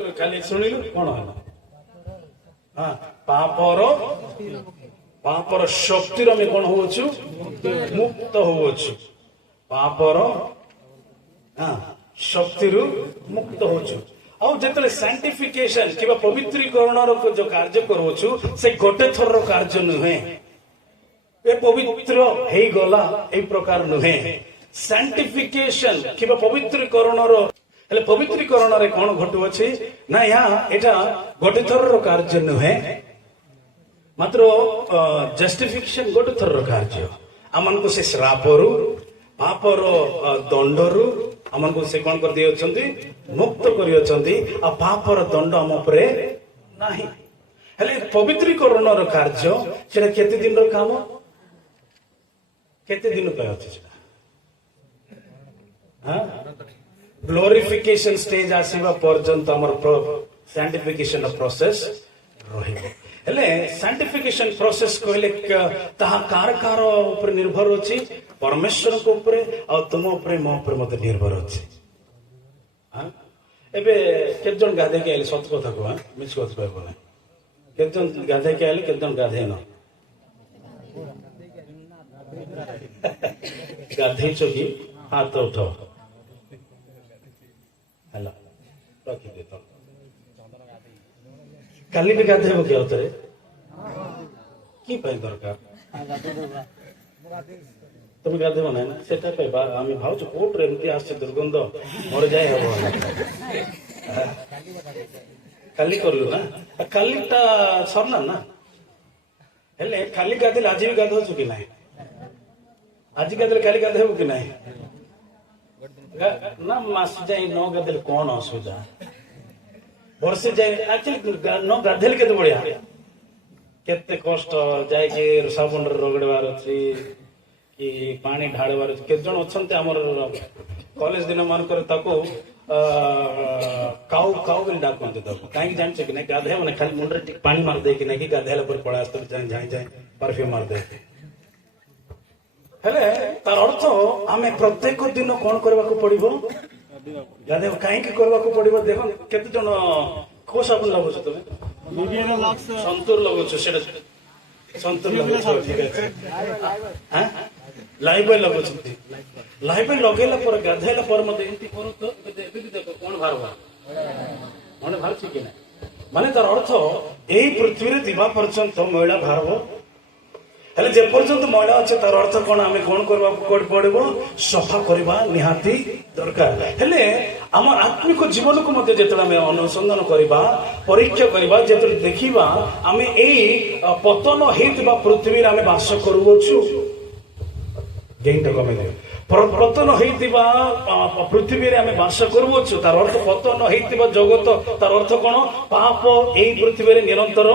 କାଲି ଶୁଣିଲୁ କଣ ହେଲା? ହଁ, ପାପର ଶକ୍ତିରୁ ଆମେ କଣ ହଉଛୁ? ମୁକ୍ତ ହଉଛୁ। ପାପର ଶକ୍ତିରୁ ମୁକ୍ତ ହଉଛୁ। ଆଉ ଯେତେବେଳେ ସାଇଣ୍ଟିଫିକେସନ କିମ୍ବା ପବିତ୍ରୀକରଣର ଯୋଉ କାର୍ଯ୍ୟ କରୁଛୁ, ସେ ଗୋଟେ ଥରର କାର୍ଯ୍ୟ ନୁହେଁ। ଏ ପବିତ୍ର ହେଇଗଲା ଏଇ ପ୍ରକାର ନୁହେଁ। ସାଇଣ୍ଟିଫିକେସନ କିମ୍ବା ପବିତ୍ରୀକରଣର ହେଲେ ପବିତ୍ରୀକରଣରେ କଣ ଘଟୁଅଛି ନା ଏଟା ଗୋଟେ ଥରର କାର୍ଯ୍ୟ ନୁହେଁ, ମାତ୍ର ଜଷ୍ଟିଫିକେସନ ଗୋଟେ ଥରର କାର୍ଯ୍ୟ। ଆମମାନଙ୍କୁ ସେ ଶ୍ରାପରୁ ପାପର ଦଣ୍ଡରୁ ଆମକୁ ସେ କଣ କରିଦେଇଛନ୍ତି? ମୁକ୍ତ କରିଅଛନ୍ତି। ଆଉ ପାପର ଦଣ୍ଡ ଆମ ଉପରେ ନାହିଁ। ହେଲେ ପବିତ୍ରୀକରଣର କାର୍ଯ୍ୟ ସେଟା କେତେ ଦିନର କାମ? କେତେ ଦିନ ପାଇଁ ଅଛି ସେଟା? ଗ୍ଲୋରିଫିକେସନ ଷ୍ଟେଜ ଆସିବା ପର୍ଯ୍ୟନ୍ତ ଆମର ସାଇଣ୍ଟିଫିକେସନ ପ୍ରୋସେସ ରହିବ। ହେଲେ ସାଇଣ୍ଟିଫିକେସନ ପ୍ରୋସେସ କହିଲେ ତାହା କାର କାର ଉପରେ ନିର୍ଭର ଅଛି? ପରମେଶ୍ୱରଙ୍କ ଉପରେ ଆଉ ତୁମ ଉପରେ ମୋ ଉପରେ ମତେ ନିର୍ଭର ଅଛି। ଏବେ କେତେ ଜଣ ଗାଧେଇକି ଆଇଲେ? ସତ କଥା କୁହ, ମିଛ କଥା କହିବ ନାହିଁ। କେତେ ଜଣ ଗାଧେଇକି ଆଇଲେ, କେତେ ଜଣ ଗାଧେଇନ? ଗାଧେଇଛ କି? ହାତ ଉଠାଅ। ହେଲା, ରଖିଦେ ତ। କାଲି ବି ଗାଧେଇବ କି ଆଉ ଥରେ? କି ପାଇଁ ଦରକାର? তুমি গাধেব না? সেটা আমি ভাবছি কোর্টরে এমতি আসছে দুর্গন্ধ, মরে যাই হব। কালি করলু না? কালিটা সরলা না? ହେଲେ କାଲି ଗାଧେଇଲେ ଆଜି ବି ଗାଧଉଛୁ କି ନାହିଁ? ଆଜି ଗାଧେଇଲେ କାଲି ଗାଧେଇବୁ କି ନାହିଁ? ନା ମାସ ଯାଇ ନ ଗାଧେଇଲେ କଣ ଅସୁବିଧା? ବର୍ଷେ ଯାଇ ନ ଗାଧେଇଲେ କେତେ ବଢିଆ। କେତେ କଷ୍ଟ ଯାଇକି ସାବୁନରେ ରଗଡ଼ିବାର ଅଛି କି ପାଣି ଢାଳିବାର ଅଛି। କେତେ ଜଣ ଅଛନ୍ତି ଆମର କଲେଜ ଦିନ ମାନଙ୍କରେ ତାକୁ କାଉ କାଉ ବୋଲି ଡାକନ୍ତି ତାକୁ। କାହିଁକି ଜାଣିଛ କି ନାଇଁ? ଗାଧେଇବ ନା, ଖାଲି ମୁଣ୍ଡରେ ଟିକେ ପାଣି ମାରିଦେଇକି ନାଇଁ ଗାଧେଇଲା ପରେ ପଳେଇ ଆସିଥିବ, ଯାଇ ପରଫ୍ୟୁମ ମାରିଦେଇକି। ହେଲେ ତାର ଅର୍ଥ ଆମେ ପ୍ରତ୍ୟେକ ଦିନ କଣ କରିବାକୁ ପଡିବ? ଗାଧେଇବ। କାହିଁକି କରିବାକୁ ପଡିବ? ଦେଖ, କେତେ ଜଣ କୋଉ ସାବୁନ ଲଗାଉଛ ତମେ? ସନ୍ତୁର ଲଗାଉଛ? ସେଟା ସନ୍ତୁର ଲଗାଉଛ, ଠିକ ଅଛି। ଲାଇବଏ ଲଗାଉଛନ୍ତି। ଲାଇବଏ ଲଗେଇଲା ପରେ ଗାଧେଇଲା ପରେ ମତେ ଏମିତି କରୁ ତ, ଏବେ ବି ଦେଖ କଣ ବାହାରିବ? ମନେ ବାହାରୁଛି କି ନା? ମାନେ ତାର ଅର୍ଥ ଏଇ ପୃଥିବୀରେ ଥିବା ପର୍ଯ୍ୟନ୍ତ ମଇଳା ବାହାରିବ। ହେଲେ ଯେ ପର୍ଯ୍ୟନ୍ତ ମଇଳା ଅଛି, ତାର ଅର୍ଥ କଣ? ଆମେ କଣ କରିବାକୁ ପଡିବ? ସଫା କରିବା ନିହାତି ଦରକାର। ହେଲେ ଆମ ଆତ୍ମିକ ଜୀବନକୁ ମଧ୍ୟ ଯେତେବେଳେ ଆମେ ଅନୁସନ୍ଧାନ କରିବା, ପରୀକ୍ଷା କରିବା, ଯେତେବେଳେ ଦେଖିବା ଆମେ ଏଇ ପତନ ହେଇଥିବା ପୃଥିବୀରେ ଆମେ ବାସ କରୁଅଛୁ। ପତନ ହେଇଥିବା ପୃଥିବୀରେ ଆମେ ବାସ କରୁଅଛୁ। ତାର ଅର୍ଥ ପତନ ହେଇଥିବା ଜଗତ, ତାର ଅର୍ଥ କଣ? ପାପ ଏଇ ପୃଥିବୀରେ ନିରନ୍ତର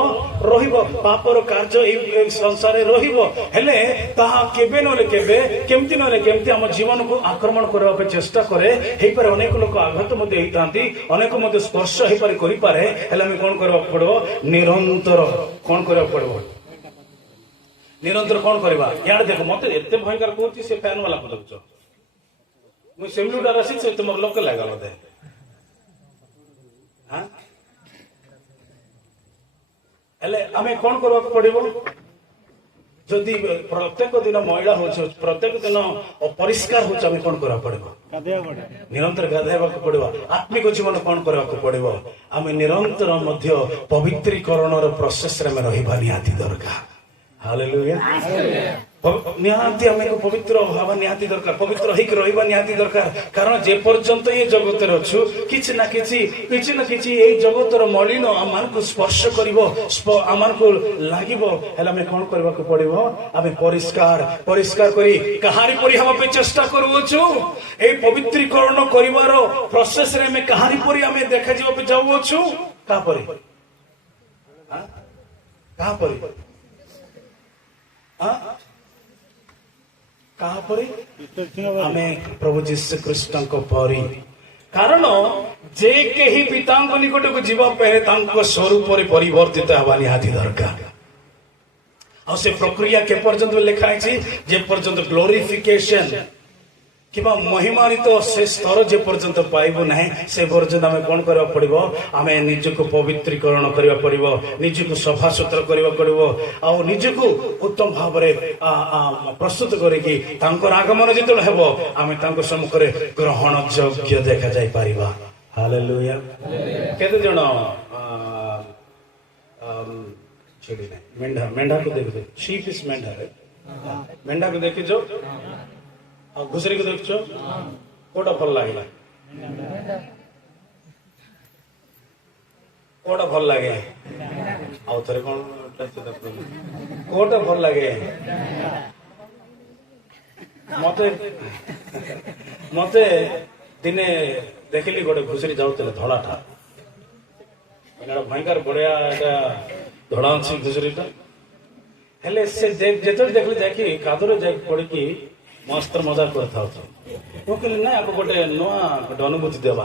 ରହିବ, ପାପର କାର୍ଯ୍ୟ ଏଇ ସଂସାରରେ ରହିବ। ହେଲେ ତାହା କେବେ ନହେଲେ କେବେ, କେମିତି ନହେଲେ କେମିତି ଆମ ଜୀବନକୁ ଆକ୍ରମଣ କରିବା ପାଇଁ ଚେଷ୍ଟା କରେ। ହେଇପାରେ ଅନେକ ଲୋକ ଆଘାତ ମଧ୍ୟ ହେଇଥାନ୍ତି, ଅନେକ ମଧ୍ୟ ସ୍ପର୍ଶ ହେଇପାରେ, କରିପାରେ। ହେଲେ ଆମେ କଣ କରିବାକୁ ପଡିବ? ନିରନ୍ତର କଣ କରିବାକୁ ପଡିବ? ନିରନ୍ତର କଣ କରିବା? ଇଆଡେ ଦେଖ, ମତେ ଏତେ ଭୟଙ୍କର କହୁଛି ସେ ଫ୍ୟାନ ବାଲା ଦେଖୁଛ। ମୁଁ ସେମିଲୁଟାର ଆସି ସେ ତୁମର ଲୋକ ଲାଗା ମତେ। ହେଲେ ଆମେ କଣ କରିବାକୁ ପଡିବ? ଯଦି ପ୍ରତ୍ୟେକ ଦିନ ମଇଳା ହଉଛି, ପ୍ରତ୍ୟେକ ଦିନ ଅପରିଷ୍କାର ହଉଛି, ଆମେ କଣ କରିବାକୁ ପଡିବ? ନିରନ୍ତର ଗାଧେଇବାକୁ ପଡିବ। ଆତ୍ମିକ ଜୀବନ କଣ କରିବାକୁ ପଡିବ? ଆମେ ନିରନ୍ତର ମଧ୍ୟ ପବିତ୍ରୀକରଣର ପ୍ରୋସେସରେ ଆମେ ରହିବା ନିହାତି ଦରକାର। ହାଲେଲୁୟା। ନିହାତି ଆମକୁ ପବିତ୍ର ହବା ନିହାତି ଦରକାର, ପବିତ୍ର ହେଇକି ରହିବା ନିହାତି ଦରକାର। କାରଣ ଯେ ପର୍ଯ୍ୟନ୍ତ ଏ ଜଗତରେ ଅଛୁ, କିଛି ନା କିଛି ଏଇ ଜଗତର ମଳିନ ଆମମାନଙ୍କୁ ସ୍ପର୍ଶ କରିବ, ଆମମାନଙ୍କୁ ଲାଗିବ। ହେଲେ ଆମେ କଣ କରିବାକୁ ପଡିବ? ଆମେ ପରିଷ୍କାର କରି କାହାରି ପରି ହେବା ପାଇଁ ଚେଷ୍ଟା କରୁଅଛୁ। ଏଇ ପବିତ୍ରୀକରଣ କରିବାର ପ୍ରୋସେସରେ ଆମେ କାହାରି ପରି ଆମେ ଦେଖାଯିବା ପାଇଁ ଯାଉଅଛୁ। କାହାପରି? କାହାପରି? କାହାପରି? ଆମେ ପ୍ରଭୁ ଯୀଶୁ ଖ୍ରୀଷ୍ଟଙ୍କ ପରି। କାରଣ ଯେ କେହି ପିତାଙ୍କ ନିକଟକୁ ଯିବା ପାଇଁ ତାଙ୍କ ସ୍ୱରୂପରେ ପରିବର୍ତ୍ତିତ ହେବା ନିହାତି ଦରକାର। ଆଉ ସେ ପ୍ରକ୍ରିୟା କେ ପର୍ଯ୍ୟନ୍ତ ଲେଖା ହେଇଛି? ଯେ ପର୍ଯ୍ୟନ୍ତ ଗ୍ଲୋରିଫିକେସନ किबा महिमानित से स्तर जे पर्यंत पाइबु नाही से पर्यंत आमे कोन करबा पड़िबो आमे निजको पवित्रीकरण करबा पड़िबो निजको सफा सुतरा करबा पड़िबो आ निजको उत्तम भाबरे प्रस्तुत करिकि तांकर आगमन जेतल हेबो आमे तांको सम्मुख रे ग्रहण योग्य देखा जाय पारिबा हालेलुया केते जण छेड़ी नहीं मेंढा मेंढा को देखो शीप इज मेंढा रे मेंढा को देखि जो आ घुसरी को देखो कोटा भल लागला कोटा भल लागे आउ थरे कोन कोटा भल लागे मते मते दिने देखली गोटे घुसरी जाउतले धड़ाटा एटा भयंकर बढिया एटा धड़ा अछि घुसरीटा हेले से जेतो देखली जाकी कादरे जाकी पड़की मस्त मजा करता मु कहली ना आपको गोटे नुआ गोटे अनुभूति देवा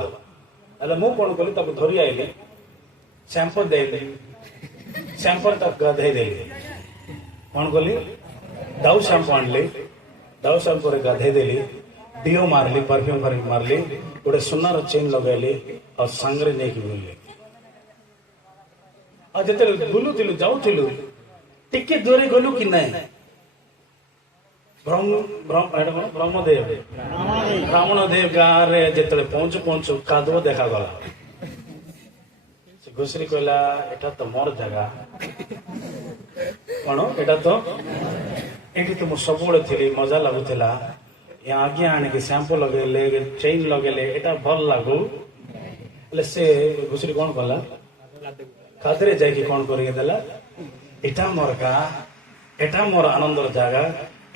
हेले मु कोन कली ताको धरी आइली शैम्पू देली शैम्पू तक गाधे देली कोन कली डाउ शैम्पू आनली डाउ शैम्पू रे गाधे देली डिओ मारली परफ्यूम मारली गोटे सुनार चेन लगैली और सांगरे नहीं की बुलली आ जते बुलुथिलु जाउथिलु टिके दूरे गलु कि नहीं ब्रह्मदेव ब्राह्मणदेव गाँव रे जेतले पहुंचु पहुंचु कादुओ देखा गला घुसरी कहला एटा तो मोर जगह कौन एटा तो एठी तो मु सबुले थिली मजा लागुथिला या आगे आने के शैम्पू लगेले चेन लगेले एटा भल लागु ले से घुसरी कौन कला कादरे जाके कौन करिके देला एटा मोर का एटा मोर आनंदर जगह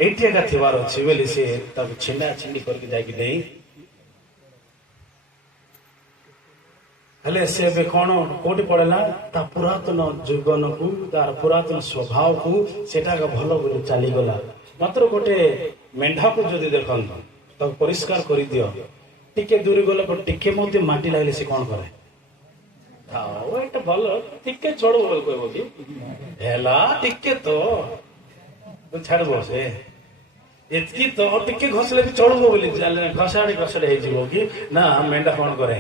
एठी एका थिबार अछि बेली से ताको छिंडा छिंडी करके जाके देई हेले से बे कोन कोटी पड़ेला ता पुरातन जीवन को तार पुरातन स्वभाव को सेटा का भलो बोली चली गला मात्र गोटे मेंढा को जदी देखन ताको परिष्कार करि दियो टिके दूरी गला पर टिके मध्ये माटी लागले से कोन करे हां एटा भलो टिके छोड़ो बोल कहबो कि हेला टिके तो छाड़ बसे एतकी तो टिके घसले भी चढ़बो बोली घसाड़ी घसाड़ी हे जीवो कि ना मेंढा कोन करे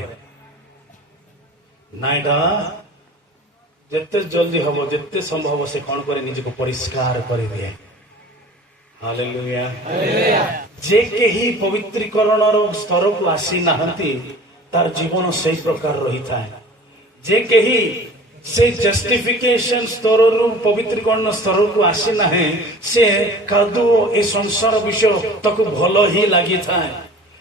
नाइडा जिते जल्दी हबो जिते संभव से कोन करे निज को परिष्कार कर दिए हालेलुया हालेलुया जे केही पवित्रीकरण रो स्तर को आसी नाहंती तार जीवन सही प्रकार रही था जे केही से जस्टिफिकेशन स्तर रु पवित्रीकरण स्तर को आसी ना है से कादु ए संसार विषय तक भलो ही लगी था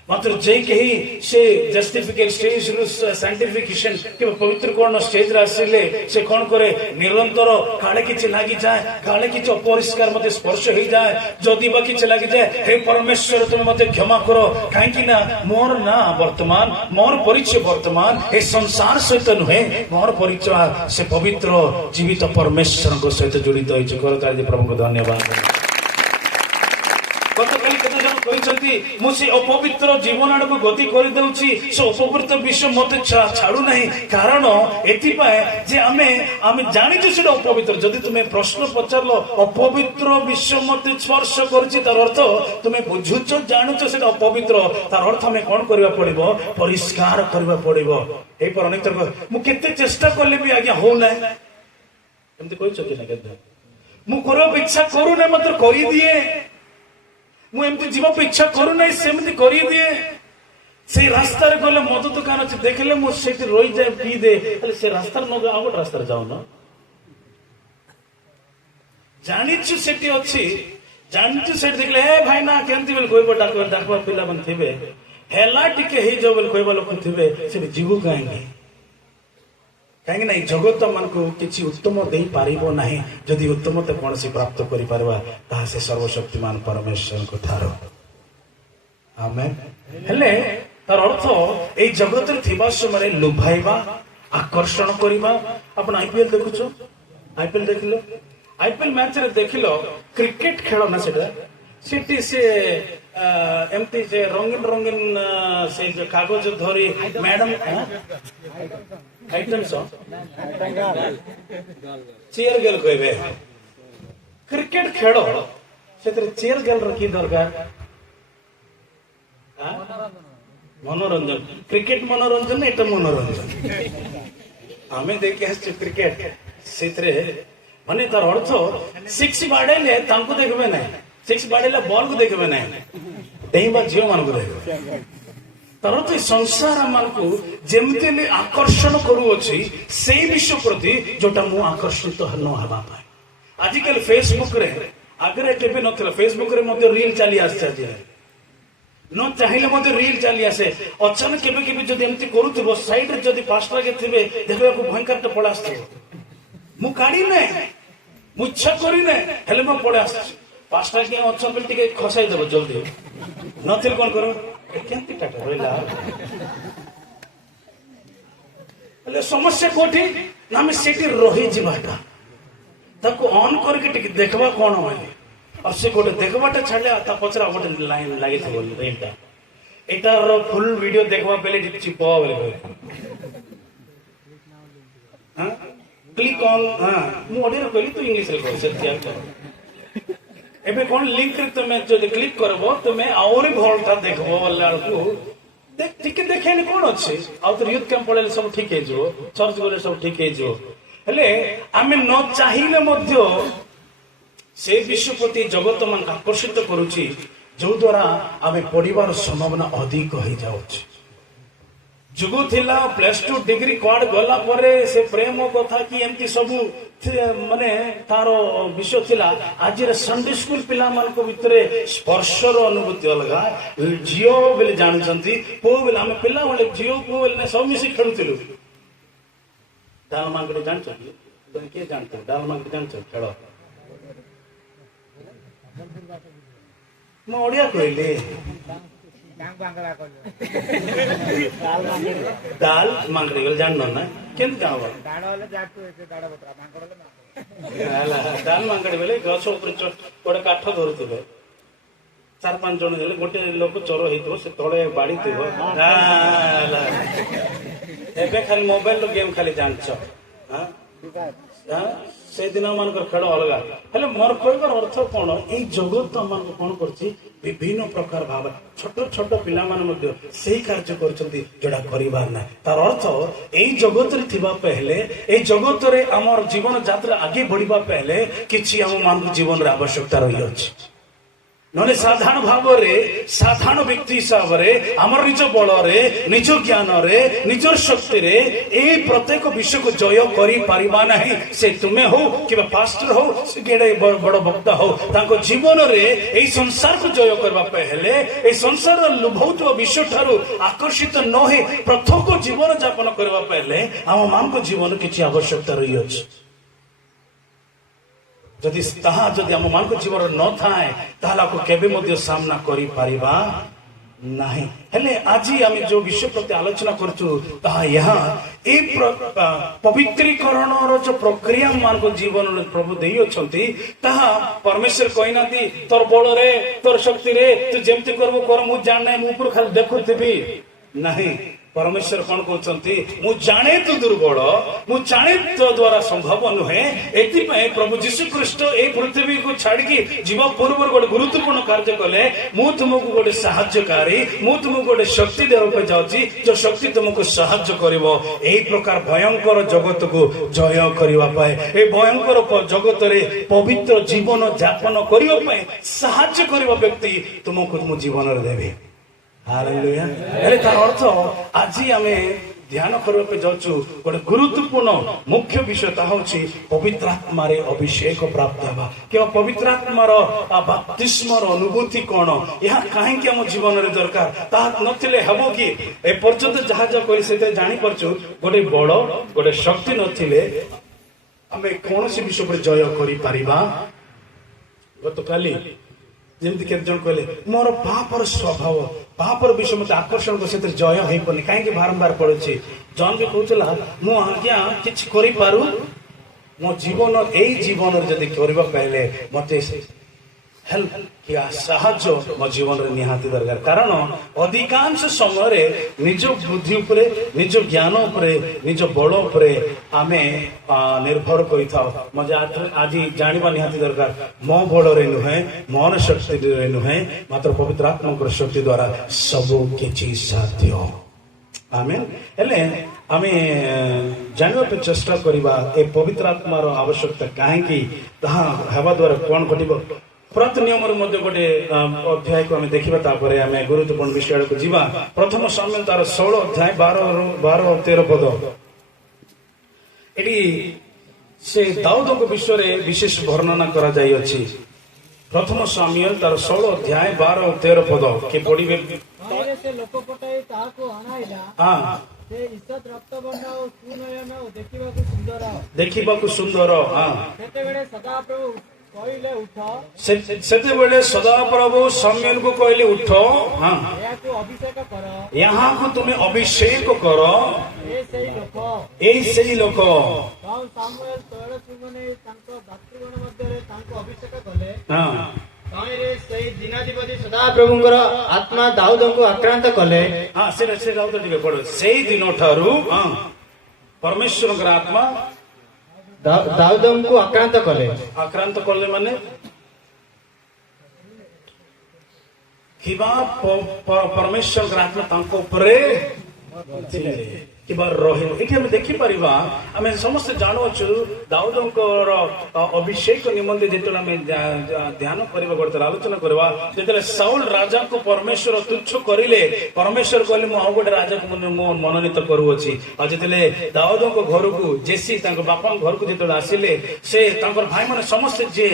मात्र जे कही से जस्टिफिकेशन स्टेज रु साइंटिफिकेशन के पवित्रीकरण स्टेज रे आसिले से कोन करे निरंतर काले किछ लागि जाय काले किछ अपरिष्कार मते स्पर्श होई जाय जदी बा किछ लागि जाय हे परमेश्वर तुम मते क्षमा करो काहे कि ना मोर ना वर्तमान मोर परिचय वर्तमान ए संसार सहित नुहे मोर परिचय से पवित्र जीवित परमेश्वर को सहित जड़ित होई छ करताली प्रभु को धन्यवाद गतकाली केते जन कहिसंती मु से अपवित्र जीवन आड़ को गति कर दउची से अपवित्र विषय मते छाड़ू नहीं कारण एथि पाए जे आमे जानि जे सेटा अपवित्र जदि तुमे प्रश्न पचारलो अपवित्र विषय मते स्पर्श करछि तार अर्थ तुमे बुझुछ जानुछ सेटा अपवित्र तार अर्थ हमें कोन करबा पड़िबो परिष्कार करबा पड़िबो ए पर अनेक मु केते चेष्टा करले भी आज्ञा हो नै एमति कहिछ कि ना केते मु करब इच्छा करू नै मात्र करि दिए मु एमती जीवा इच्छा करू ना सेमती करी दिए से रास्ता रे गले मद दुकान अच्छे देखले मु सेठी रोई जाए पी दे से रास्ता न आ गोटे रास्ता जाऊ न जानिछु सेठी अछि जानिछु सेठी देखले ए भाई ना केमती बेल कोइबो डाकबा पिला बन थिबे हेला टिके हे जो बेल कोइबा लोक थिबे से जीवु काहेंगे कहीं ना जगत मान को किसी उत्तम दे पारिबो नाही जदि उत्तम तो कौन सी प्राप्त करि पारबा ता से सर्वशक्तिमान परमेश्वर को थारो आमेन हेले तार अर्थ ए जगत रे थिबा समय लुभाइबा आकर्षण करिबा अपन आईपीएल देखुछो आईपीएल देखिलो आईपीएल मैच रे देखिलो क्रिकेट खेल ना सेटा सिटी से एमती जे रंगीन रंगीन से जो कागज धरी मैडम आइटम सो चेयर गेल कहबे क्रिकेट खेल से चेयर गेल रखी दरकार मनोरंजन क्रिकेट मनोरंजन एटा मनोरंजन आमे देखि आछे क्रिकेट सेतरे माने तार अर्थ 6 बाडेले तांको देखबे नै 6 बाडेले बॉल को देखबे नै डेइबा जियो मान को देखबे तार अर्थ संसार मान को जेमते आकर्षण करू अछि सेही विषय प्रति जोटा मु आकर्षित न हबा पाए आजिकल फेसबुक रे आगरे टीवी नथिला फेसबुक रे मध्ये रील चली आछे आज न चाहिए मते रील चली आसे अचानक केबे केबे जदि एमती करूथबो साइड रे जदि पास्टा के थिबे देखबा को भयंकर तो पड़ा आछे मु काढी ने मु इच्छा करी ने हेले म पड़ा आछे पास्टा के अच्छा बेल टिके खसाई देबो जल्दी नथिल कोन करू केंती टाटा रोइला हेले समस्या कोठी ना हम सेठी रही जिबाटा ताको ऑन करके टिके देखबा कोन होय और से गोटे देखवाटा छाड़ले ता पचरा गोटे लाइन लागि थबो रेलटा एटार फुल वीडियो देखबा पहले चिप बोले हां क्लिक ऑन हां मु ओडे रे कहली तू इंग्लिश रे कह से तैयार कर एबे कोन लिंक रे तमे जो क्लिक करबो तमे और भलटा देखबो वाला को देख ठीक देखे ने कोन अछि आ तो यूथ कैंप पड़ले सब ठीक हे जो चर्च गले सब ठीक हे जो हेले आमे न चाहिले मध्य से विश्व प्रति जगत मान आकर्षित करुची जो द्वारा आमे पढ़िबार संभावना अधिक हो जाउछ जुगु थिला +2 डिग्री क्वाड गला परे से प्रेम कथा की एमती सब माने तारो विषय थिला आज रे संडे स्कूल पिला मान को भितरे स्पर्शर अनुभूति अलगा जियो बेले जानछंती पो बेले आमे पिला वाले जियो पो बेले सब मिसी खेलुतिलु डाल मांगरे जानछंती तो के जानतो डाल मांगरे जानछो खेलो मैं ओडिया कहले दाल मांगरे गल जाननो ना केन जाव दाल वाला जातु एते दाड़ बता मांगरे ना दाल मांगरे बेले गछ ऊपर गोटे काठ धरुथिबे 4-5 जण गेले गोटे लोक चोर हेतो से तळे बाडी थिबो ना एबे खाली मोबाइल रो गेम खाली जानछो हां हां से दिन मान खेल अलग हेले मोर कहबार अर्थ कौन ये जगत मान कौन कर विभिन्न प्रकार भाव छोट छोट पिला से कार्य कर जोड़ा करिबार ना तार अर्थ यही जगत रे थिबा पहले ए जगत रे हमर जीवन यात्रा आगे बढ़िबा पहले किछि हम मान जीवन रे आवश्यकता रही अछि नने साधारण भाव रे साधारण व्यक्ति हिसाब रे हमर निज बल रे निज ज्ञान रे निजर शक्ति रे ए प्रत्येक विषय को जय करि परिबा नाही से तुमे हो कि पास्टर हो गेडे बड़ वक्ता हो ताको जीवन रे ए संसार को जय करबा पहले ए संसार लुभौत विषय थारु आकर्षित न हे प्रत्येक जीवन यापन करबा पहले हम मान को जीवन किछि आवश्यकता रही अछि जदि ताहा जदि हम मान को जीवन न थाए ताला को केबे मध्य सामना करि परिबा नाही हेले आजी हम जो विषय प्रति आलोचना करछु ताहा यहाँ ए पवित्रीकरण रो जो प्रक्रिया मान को जीवन रे प्रभु देई अछंती ताहा परमेश्वर कहिना दी तोर बळ रे तोर शक्ति रे तू जेमति करबो कर मु जान नै मु ऊपर खाली देखुथिबी नाही परमेश्वर कौन कहते मु जाने तू दुर्बल मु जाने तो द्वारा संभव नुहे एति प्रभु जीशु ख्रीष्ट ए पृथ्वी को छाड़ी जीवा पूर्व गोटे गुरुत्वपूर्ण कार्य कले मु तुमको गोटे साहाय्यकारी मु तुमको गोटे शक्ति देवा जाऊँगी जो शक्ति तुमको साहाय्य करिवो एही प्रकार भयंकर जगत को जय करने ए भयंकर जगत रे पवित्र जीवन यापन करने साहाय्य करने व्यक्ति तुमको तुम जीवन रे देबे हालेलुया हेले तार अर्थ आज आमे ध्यान करबा पे जाउछु गोटे गुरुत्वपूर्ण मुख्य विषय ता होछि पवित्र आत्मा रे अभिषेक प्राप्त हेबा के पवित्र आत्मा रो बपतिस्म रो अनुभूति कोन यहा काहे के हम जीवन रे दरकार ता नथिले हेबो कि ए पर्यंत जहा जा कहि सेते जानि परछु गोटे बड़ गोटे शक्ति नथिले आमे कोनोसी विषय पर जय करि परिबा गतकाली जेमति के जन कहले मोर पापर स्वभाव पापर विषय मत आकर्षण को से जय होई पनी काहे के बारंबार पड़छि जन भी कहतला मु आज्ञा किछ करि पारु मो जीवन एई जीवन जदि करबा पहले मते हेल्प कि साहाଯ୍य मो जीवन रे निहाती दरकार कारण अधिकांश समय निज बुद्धि उपरे निज ज्ञान उपरे निज बल उपरे आमे निर्भर करिथाउ मजे आज जानिबा निहाती दरकार मो बल रे नुहे मन शक्ति रे नुहे मात्र पवित्र आत्मा शक्ति द्वारा सब किछि साध्य आमेन हेले आमे जानवा पे चेष्टा करिबा ए पवित्र आत्मार आवश्यकता काहेकि ताहा हेबा द्वारा कोन घटिबो प्रत नियम मध्य गोटे अध्याय को आम देखा आम गुरुत्वपूर्ण विषय को जीवा प्रथम सामुएल तार 16 अध्याय 12-13 पद एटी से दाऊद को विषय में विशेष वर्णना करा जाई अछि प्रथम सामुएल तार 16 अध्याय 12-13 पद के पढ़िबे से लोक पटाई ताहाको अनाइला हां से ईषद रक्तबर्ण और सुनयन और देखिबाकू सुंदर हां सेतेबेले सदा प्रभु कहले उठ सेतेबेले सदा प्रभु सामुएल को कहले उठ हां याको अभिषेक कर यहाँ को तुम्हें अभिषेक करो ए सही लोक ताऊ सामुएल तैल सुमने तांको भातृगण मध्ये तांको अभिषेक कले हां ताइरे सही दिनाधिपति सदा प्रभुଙ୍କର आत्मा दाऊदଙ୍କୁ आक्रांत कले हां से दाऊद टिके पढो सेही दिन ठारू हां परमेश्वरଙ୍କ आत्मा दाऊदଙ୍କୁ आक्रांत कले माने किबा परमेश्वर आत्मा तांको उपरे किबा रहे एठी हम देखि परिबा हमें समस्त जानो छु दाऊदଙ୍କର अभिषेक निमंते जेतले हम ध्यान करबा करते आलोचना करबा जेतले साउल राजा को परमेश्वर तुच्छ करिले परमेश्वर कहले मो आ गोटे राजा को मो मनोनीत करू अछि आ जेतले दाऊदଙ୍କ घर को जेसी तांको बापा घर को जेतले आसिले से तांकर भाई माने समस्त जे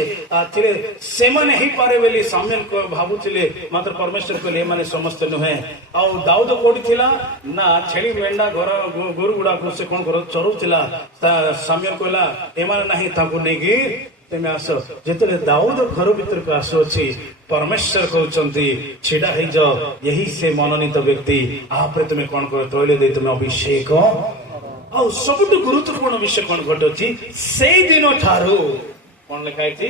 थिले से माने ही पारे बेली सामुएल को भाबुथिले मात्र परमेश्वर कहले माने समस्त नहे आ दाऊद कोडी थिला ना छेली मेंढा घर गोरु गुड़ा को से कोन करो चरुथिला सामुएल कहला एमान नाही ताको नेगी तेमे आसो जेतले दाऊद घर भीतर को आसो छी परमेश्वर कहउचंती छिडा हे जो यही से मनोनीत व्यक्ति आपरे तुमे कोन करो तोइले दे तुमे अभिषेक आ सबटु गुरुत्वपूर्ण विषय कोन घटोची से दिन ठारू कोन लिखाई थी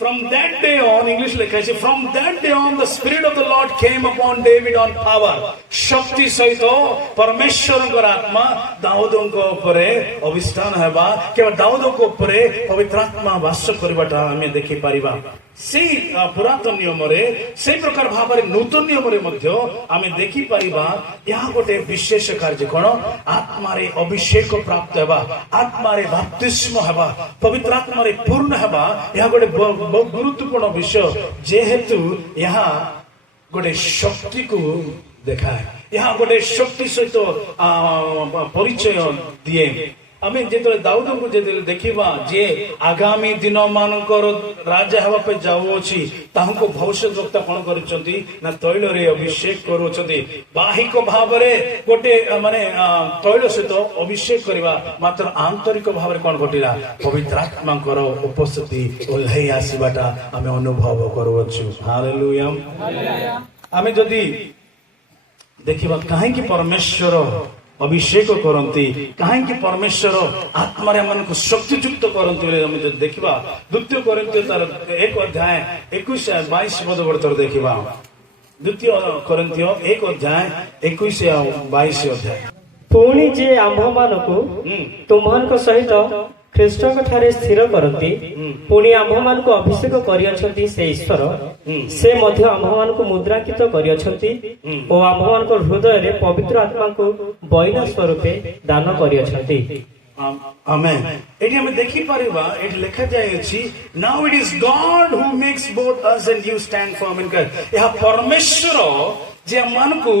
From that day on, English लिखा है, from that day on, the Spirit of the Lord came upon David on power. शक्ति सहित परमेश्वर आत्मा दाऊद को उपरे अभिष्ठान हेबा केवल दाऊद को उपरे पवित्र आत्मा वास करबाटा हमें देखि परिबा से पुरातन नियम रे से प्रकार भाव नूतन नियम रे मध्य आमे देखि परिबा यहाँ गोटे विशेष कार्य कोन आत्मा रे अभिषेक प्राप्त हेबा आत्मा रे बपतिस्म हेबा पवित्र आत्मा रे पूर्ण हेबा यहाँ गोटे बहुत गुरुत्वपूर्ण विषय जेहेतु यहाँ गोटे शक्ति को देखाए यहाँ गोटे शक्ति सहित परिचय दिए आमे जेतले दाऊद को जेतले देखिबा जे आगामी दिन मानकर राजा हेबा पे जाऊ अछि ताहको भविष्यवक्ता कोन करूचंती ना तैल रे अभिषेक करूचंती बाहिक भाव रे गोटे माने तैल सहित अभिषेक करबा मात्र आंतरिक भाव रे कोन घटिला पवित्र आत्मा कर उपस्थिति ओल्है आसीबाटा आमे अनुभव करूछु हालेलुया आमे जदी देखिबा काहे कि परमेश्वर अभिषेक करती कहीं परमेश्वर आत्मा मन को शक्तियुक्त करती देखा द्वितीय कोरिन्थियो तार 1 अध्याय 21-22 पद बर्तर देखा द्वितीय कोरिन्थियो 1 अध्याय 21-22 अध्याय पुणी जे आम्भ मानकु तुमहनक सहित ख्रीष्टक ठारे स्थिर करती पुणी आम्भ मानकु अभिषेक करियछंती से ईश्वर से मध्य आम्भ मानकु मुद्रांकित करियछंती ओ आम्भ मानक हृदय रे पवित्र आत्मा को बयना स्वरूपे दान करियछंती आमेन एटी हमें देखि परिबा एट लिखा जाय अछि now it is God who makes both us and you stand firm in God यह परमेश्वर जे मन को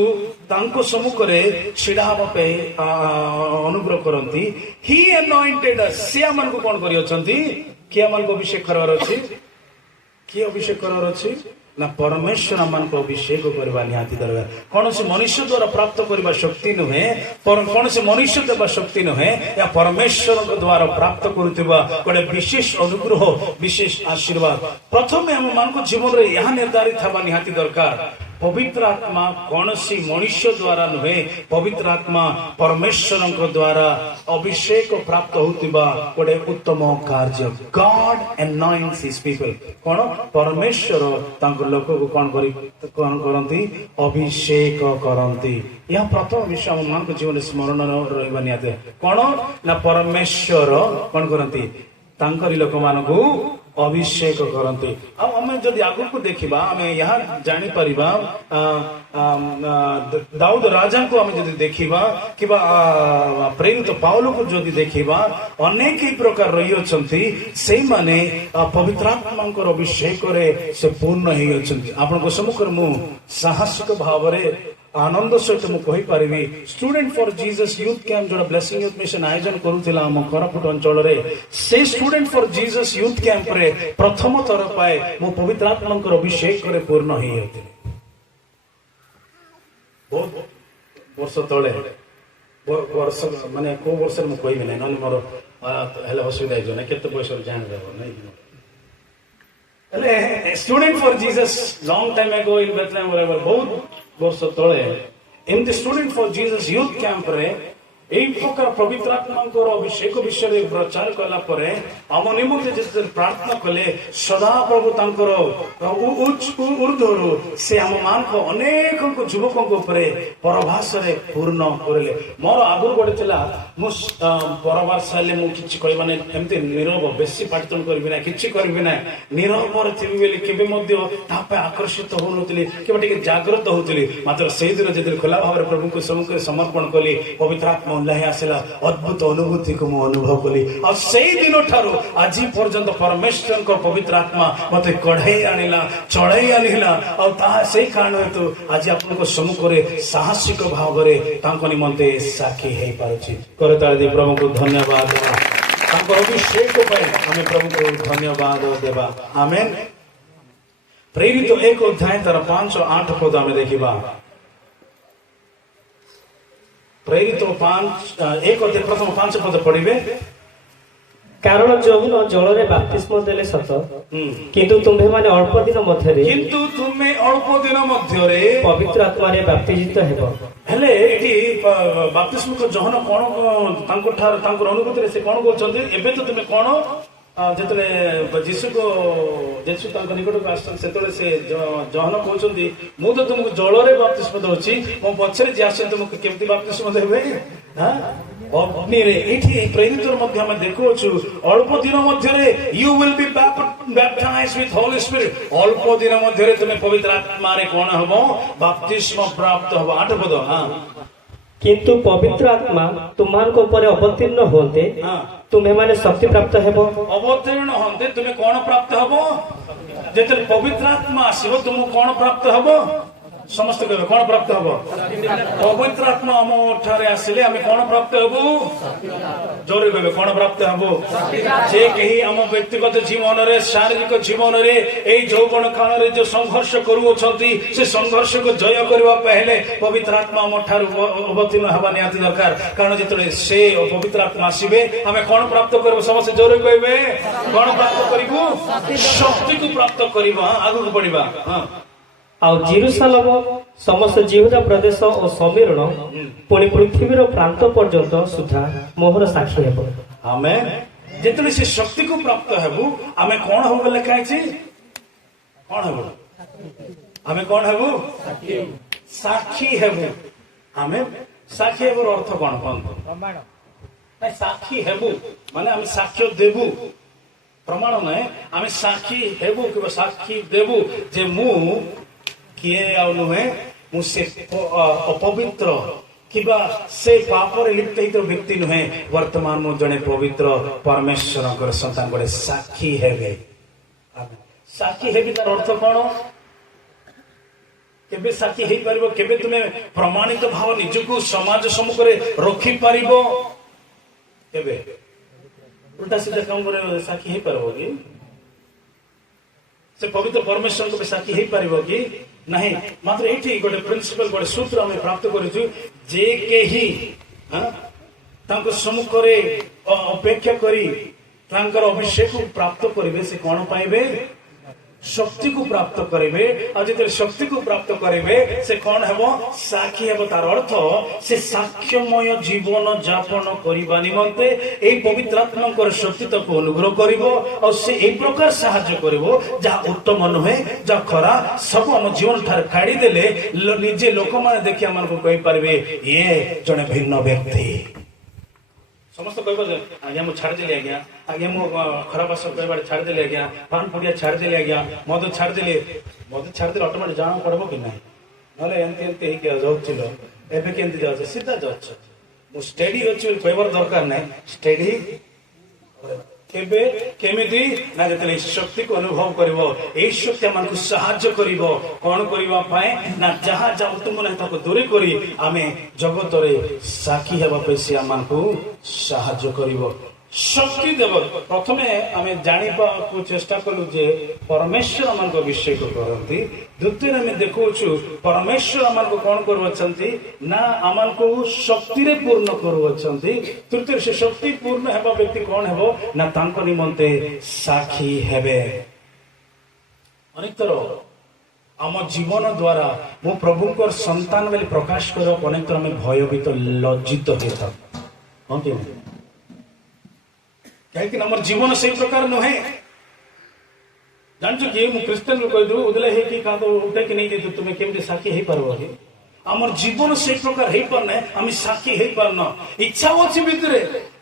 तांको सम्मुख रे छिड़ा हबा पे अनुग्रह करंती ही अनॉइंटेड अस से मन को कोन करि अछंती के मन को अभिषेक करवार अछि के अभिषेक करवार अछि ना परमेश्वर मन को अभिषेक करबा निहाती दरकार कौन से मनुष्य द्वारा प्राप्त करबा शक्ति नुहे पर कौन से मनुष्य देबा शक्ति नुहे या परमेश्वर द्वारा प्राप्त करुवा गोटे विशेष अनुग्रह विशेष आशीर्वाद प्रथम हम मन को जीवन रे यहाँ निर्धारित हबा निहाती दरकार पवित्र आत्मा कौन सी मनुष्य द्वारा नुहे पवित्र आत्मा परमेश्वर द्वारा अभिषेक प्राप्त होतिबा गोटे उत्तम कार्य गॉड एनॉइंट्स हिज पीपल कौन परमेश्वर तांको लोक को कौन करंती अभिषेक करंती यह प्रथम विषय हम मान जीवन स्मरण रहबा नियाते कौन ना परमेश्वर कौन करंती तांकरी लोक मानकू अभिषेक करते आम जदि आग को देखा आम यहाँ जापर दाऊद राजा को आम जदि देखा कि प्रेरित पाउल को जदि देखा अनेक ही प्रकार रही से माने पवित्रात्मा अभिषेक से पूर्ण हो सम्मुख मु साहसिक भाव आनंद सहित मुझे पारि student for Jesus youth camp जो ब्लेसिंग यूथ मिशन आयोजन करूला आम कोरापुट अंचल से student for Jesus youth camp रे प्रथम थर पाए मु पवित्र आत्मा अभिषेक करे पूर्ण हो जाती बहुत वर्ष तले वर्ष माने को वर्ष मुझे कहबी ना ना मोर असुविधा हो केते बयस जान student for Jesus long time ago in Bethlehem बहुत वर्ष तले एमती student for Jesus youth camp रे एई प्रकार पवित्र आत्मा अभिषेक विषय में प्रचार कला परे आम निमंत्रण जिते प्रार्थना कले सदा प्रभु तांकर ऊर्ध्वरु से आम मान अनेक युवकों परभाष पूर्ण करले मोर आगुर गोटे थिला मु परभाष साले मु किछि कहबाने एमती नीरव बेसी पाठन करबी ना किछि करबी ना नीरव रे थिबी बेली केबे मध्य तापे आकर्षित होनतली केबे टिके जागृत होतली मात्र सेही दिन जदि खुला भाव प्रभु को सम्मुख समर्पण कली पवित्र आत्मा आसला अद्भुत अनुभूति को मुझे अनुभव कली और से दिन ठारू आज पर्यंत परमेश्वर को पवित्र आत्मा मत कढ़ई आनिला चढ़ई आनिला और से कारण हेतु आज आपन सम्मुख साहसिक भाव में निमंते साक्षी हो पार्टी करताली प्रभु को धन्यवाद अभिषेक आम प्रभु को धन्यवाद देवा आमेन। प्रेरित 1 अध्याय तार 5 और 8 पद आम देखा प्रेरित 1 अध्याय प्रथम 5 पद पढ़िबे कारण जौन जल बाप्तिस्म देले सत किंतु तुम्हें माने अल्प दिन मध्य पवित्र आत्मा रे बाप्तिजित हेबो हेले एठी बाप्तिस्म को जहन कोन तांको ठार तांको अनुभूति रे से कोन बोलछन्ते एबे तो तुमे कोन जेतले जीसु निकट को आसन से जहन कहते मु तो तुमको जल रे बाप्तिस्म दउछि मो पछरे जे आसे तुमको केमती बाप्तिस्म देबे अग्नि रे एठी प्रेरित मध्य हम देखुछु अल्प दिन मध्य you will be baptized with holy spirit अल्प दिन मध्य तुमे पवित्र आत्मा रे कोन हबो बाप्तिस्म प्राप्त हबो 8 पद हां किंतु पवित्र आत्मा तुम्हारे ऊपर अवतीर्ण होते तुम्हें माने शक्ति प्राप्त हेबो अवतीर्ण होते तुम्हें कौन प्राप्त हेबो जेते पवित्र आत्मा आसीबो तुमको कौन प्राप्त हेबो समस्त कहबे कौन प्राप्त हेबो पवित्र आत्मा हम ठारे आसिले हमें कौन प्राप्त हेबो जोरे कहबे कौन प्राप्त हेबो जे कही हम व्यक्तिगत जीवन रे शारीरिक जीवन रे एई यौवन काल रे जो संघर्ष करूछंती से संघर्ष को जय करबा पहले पवित्र आत्मा हम ठारू अवतीर्ण हबा नियाति दरकार कारण जेतले से पवित्र आत्मा आसीबे हमें कौन प्राप्त करबो समस्त जोरे कहबे कौन प्राप्त करिबो शक्ति को प्राप्त करिबा आगु बढ़िबा हां आउ जेरूशलेम समस्त जिहुदा प्रदेश और समीरण पुणी पृथ्वीर प्रांत पर्यंत सुधा मोहर साक्षी हेबो आमेन जेतले से शक्ति को प्राप्त हेबु आमे कोन होबो लेखा अछि कोन हेबो आमे कोन हेबु साक्षी हेबु आमे साक्षी हेबो अर्थ कोन प्रमाण नै साक्षी हेबु माने आमे साक्ष्य देबु प्रमाण नै आमे साक्षी हेबु कि साक्षी देबु जे मु किए आउ नुहे मुझसे अपवित्र किबा से पाप रे लिप्त हित व्यक्ति नुहे वर्तमान मु जने पवित्र परमेश्वर संतान गोटे साक्षी हेबे साक्षी हेबी तार अर्थ कोन केबे साक्षी हेई परिबो केबे तुमे प्रमाणित भाव निजको समाज सम्मुख रे रखि परिबो केबे उल्टा सीधा काम करे साक्षी हेई परबो कि से पवित्र परमेश्वर को साक्षी हेई परिबो कि नहीं मात्र एठी गोटे प्रिंसिपल गोटे सूत्र हमें प्राप्त करिछु जे केही तांको सम्मुख रे अपेक्षा करी तांकर अभिषेक प्राप्त करिवे से कोन पाइबे शक्ति को प्राप्त करेंगे और जिते शक्ति को प्राप्त करेंगे से कौन है साक्षी है तार अर्थ से साक्ष्यमय जीवन जापन करने निमंते ए पवित्र आत्मा शक्ति तक अनुग्रह करिवो और से एक प्रकार साहाय्य करिवो जहाँ उत्तम नुहे जहाँ खरा सब आम जीवन ठार काढ़ी देले निजे लोक मैंने देखि आम कही पारे ये जड़े भिन्न व्यक्ति समस्त कह आज्ञा मुझे छाड़देली आज्ञा आज्ञा मु खराब आस कह छाड़देली आज्ञा पान पुड़िया छाड़देली आज्ञा मद छाड़देली ऑटोमेटिक जाना पड़ब कि ना ना एमती जाऊल एवं केमती जाऊँ सीधा जाऊँ मु स्टेडी अच्छी कहबार दरकार ना स्टेडी केबे केमिति ना जतले शक्ति को अनुभव करिवो ए शक्ति हमन को सहाय्य करिवो कोन करिवा पाए ना जहां जाऊ तुम ना ताको दूरी करी आमे जगत रे साखी हेबा पे से हमन को सहाय्य करिवो शक्ति देव प्रथमे आमे जानिबा को चेष्टा कलु जे परमेश्वर हमन को विषय को करंती द्वितीय आमे देखौछु परमेश्वर हमन को कोन करवछंती ना हमन को शक्ति रे पूर्ण करवछंती तृतीय से शक्ति पूर्ण हेबा व्यक्ति कोन हेबो ना तांको निमंते साखी हेबे अनेक तरह आम जीवन द्वारा मो प्रभु को संतान बेले प्रकाश कर अनेक तरह में भयभीत लज्जित होता हाँ कि कहीं आम जीवन से प्रकार नुहे जानचु कि मु क्रिस्चियन कह उदले है का उठे कि नहीं तुम्हें केमती साक्षी हो पार आमर जीवन से प्रकार हो पारना आम साक्षी हो पारन इच्छा अच्छी भितर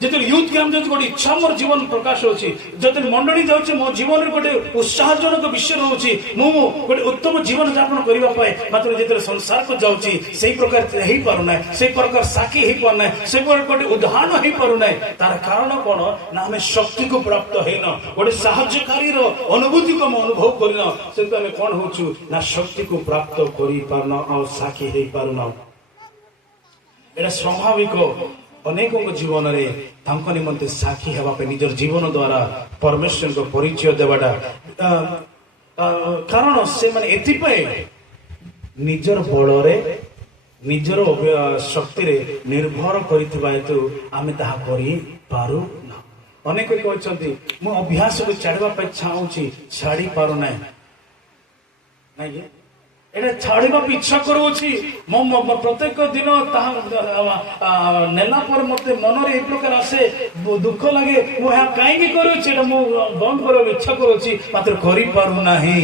जो यूथ कैंप जो गोटे इच्छा मोर जीवन प्रकाश होची जो मंडली जाऊँ मो जीवन गोटे उत्साहजनक विषय रोचे गोटे उत्तम जीवन यापन करने मात्र जो संसार को जाऊँगी से प्रकार हो पारना से प्रकार साक्षी हो पारना से गोटे उदाहरण हो पारना तार कारण कौन ना आम शक्ति को प्राप्त होना गोटे साहाय्यकारी अनुभूति को आम अनुभव करना से आम कौन हो ना शक्ति को प्राप्त कर पारना और साक्षी हो पारना एटा स्वाभाविक अनेकों जीवन में निमंते साक्षी होगा निजर जीवन द्वारा परमेश्वर को परिचय देवाटा कारण से माने एथिपाई निजर बल निजर शक्ति रे निर्भर करथिबा हेतु आमे ताहा करि पारु ना अनेक कहते मु अभ्यास को छाड़वा पे चाहूची छाड़ी पारु ना नहीं एटा छाड़वा इच्छा करूची प्रत्येक दिन नेला पर मते मन रे एक प्रकार आसे दुख लगे मु कहीं करूची मु बंद कर इच्छा करूची मात्र करि पारु नाही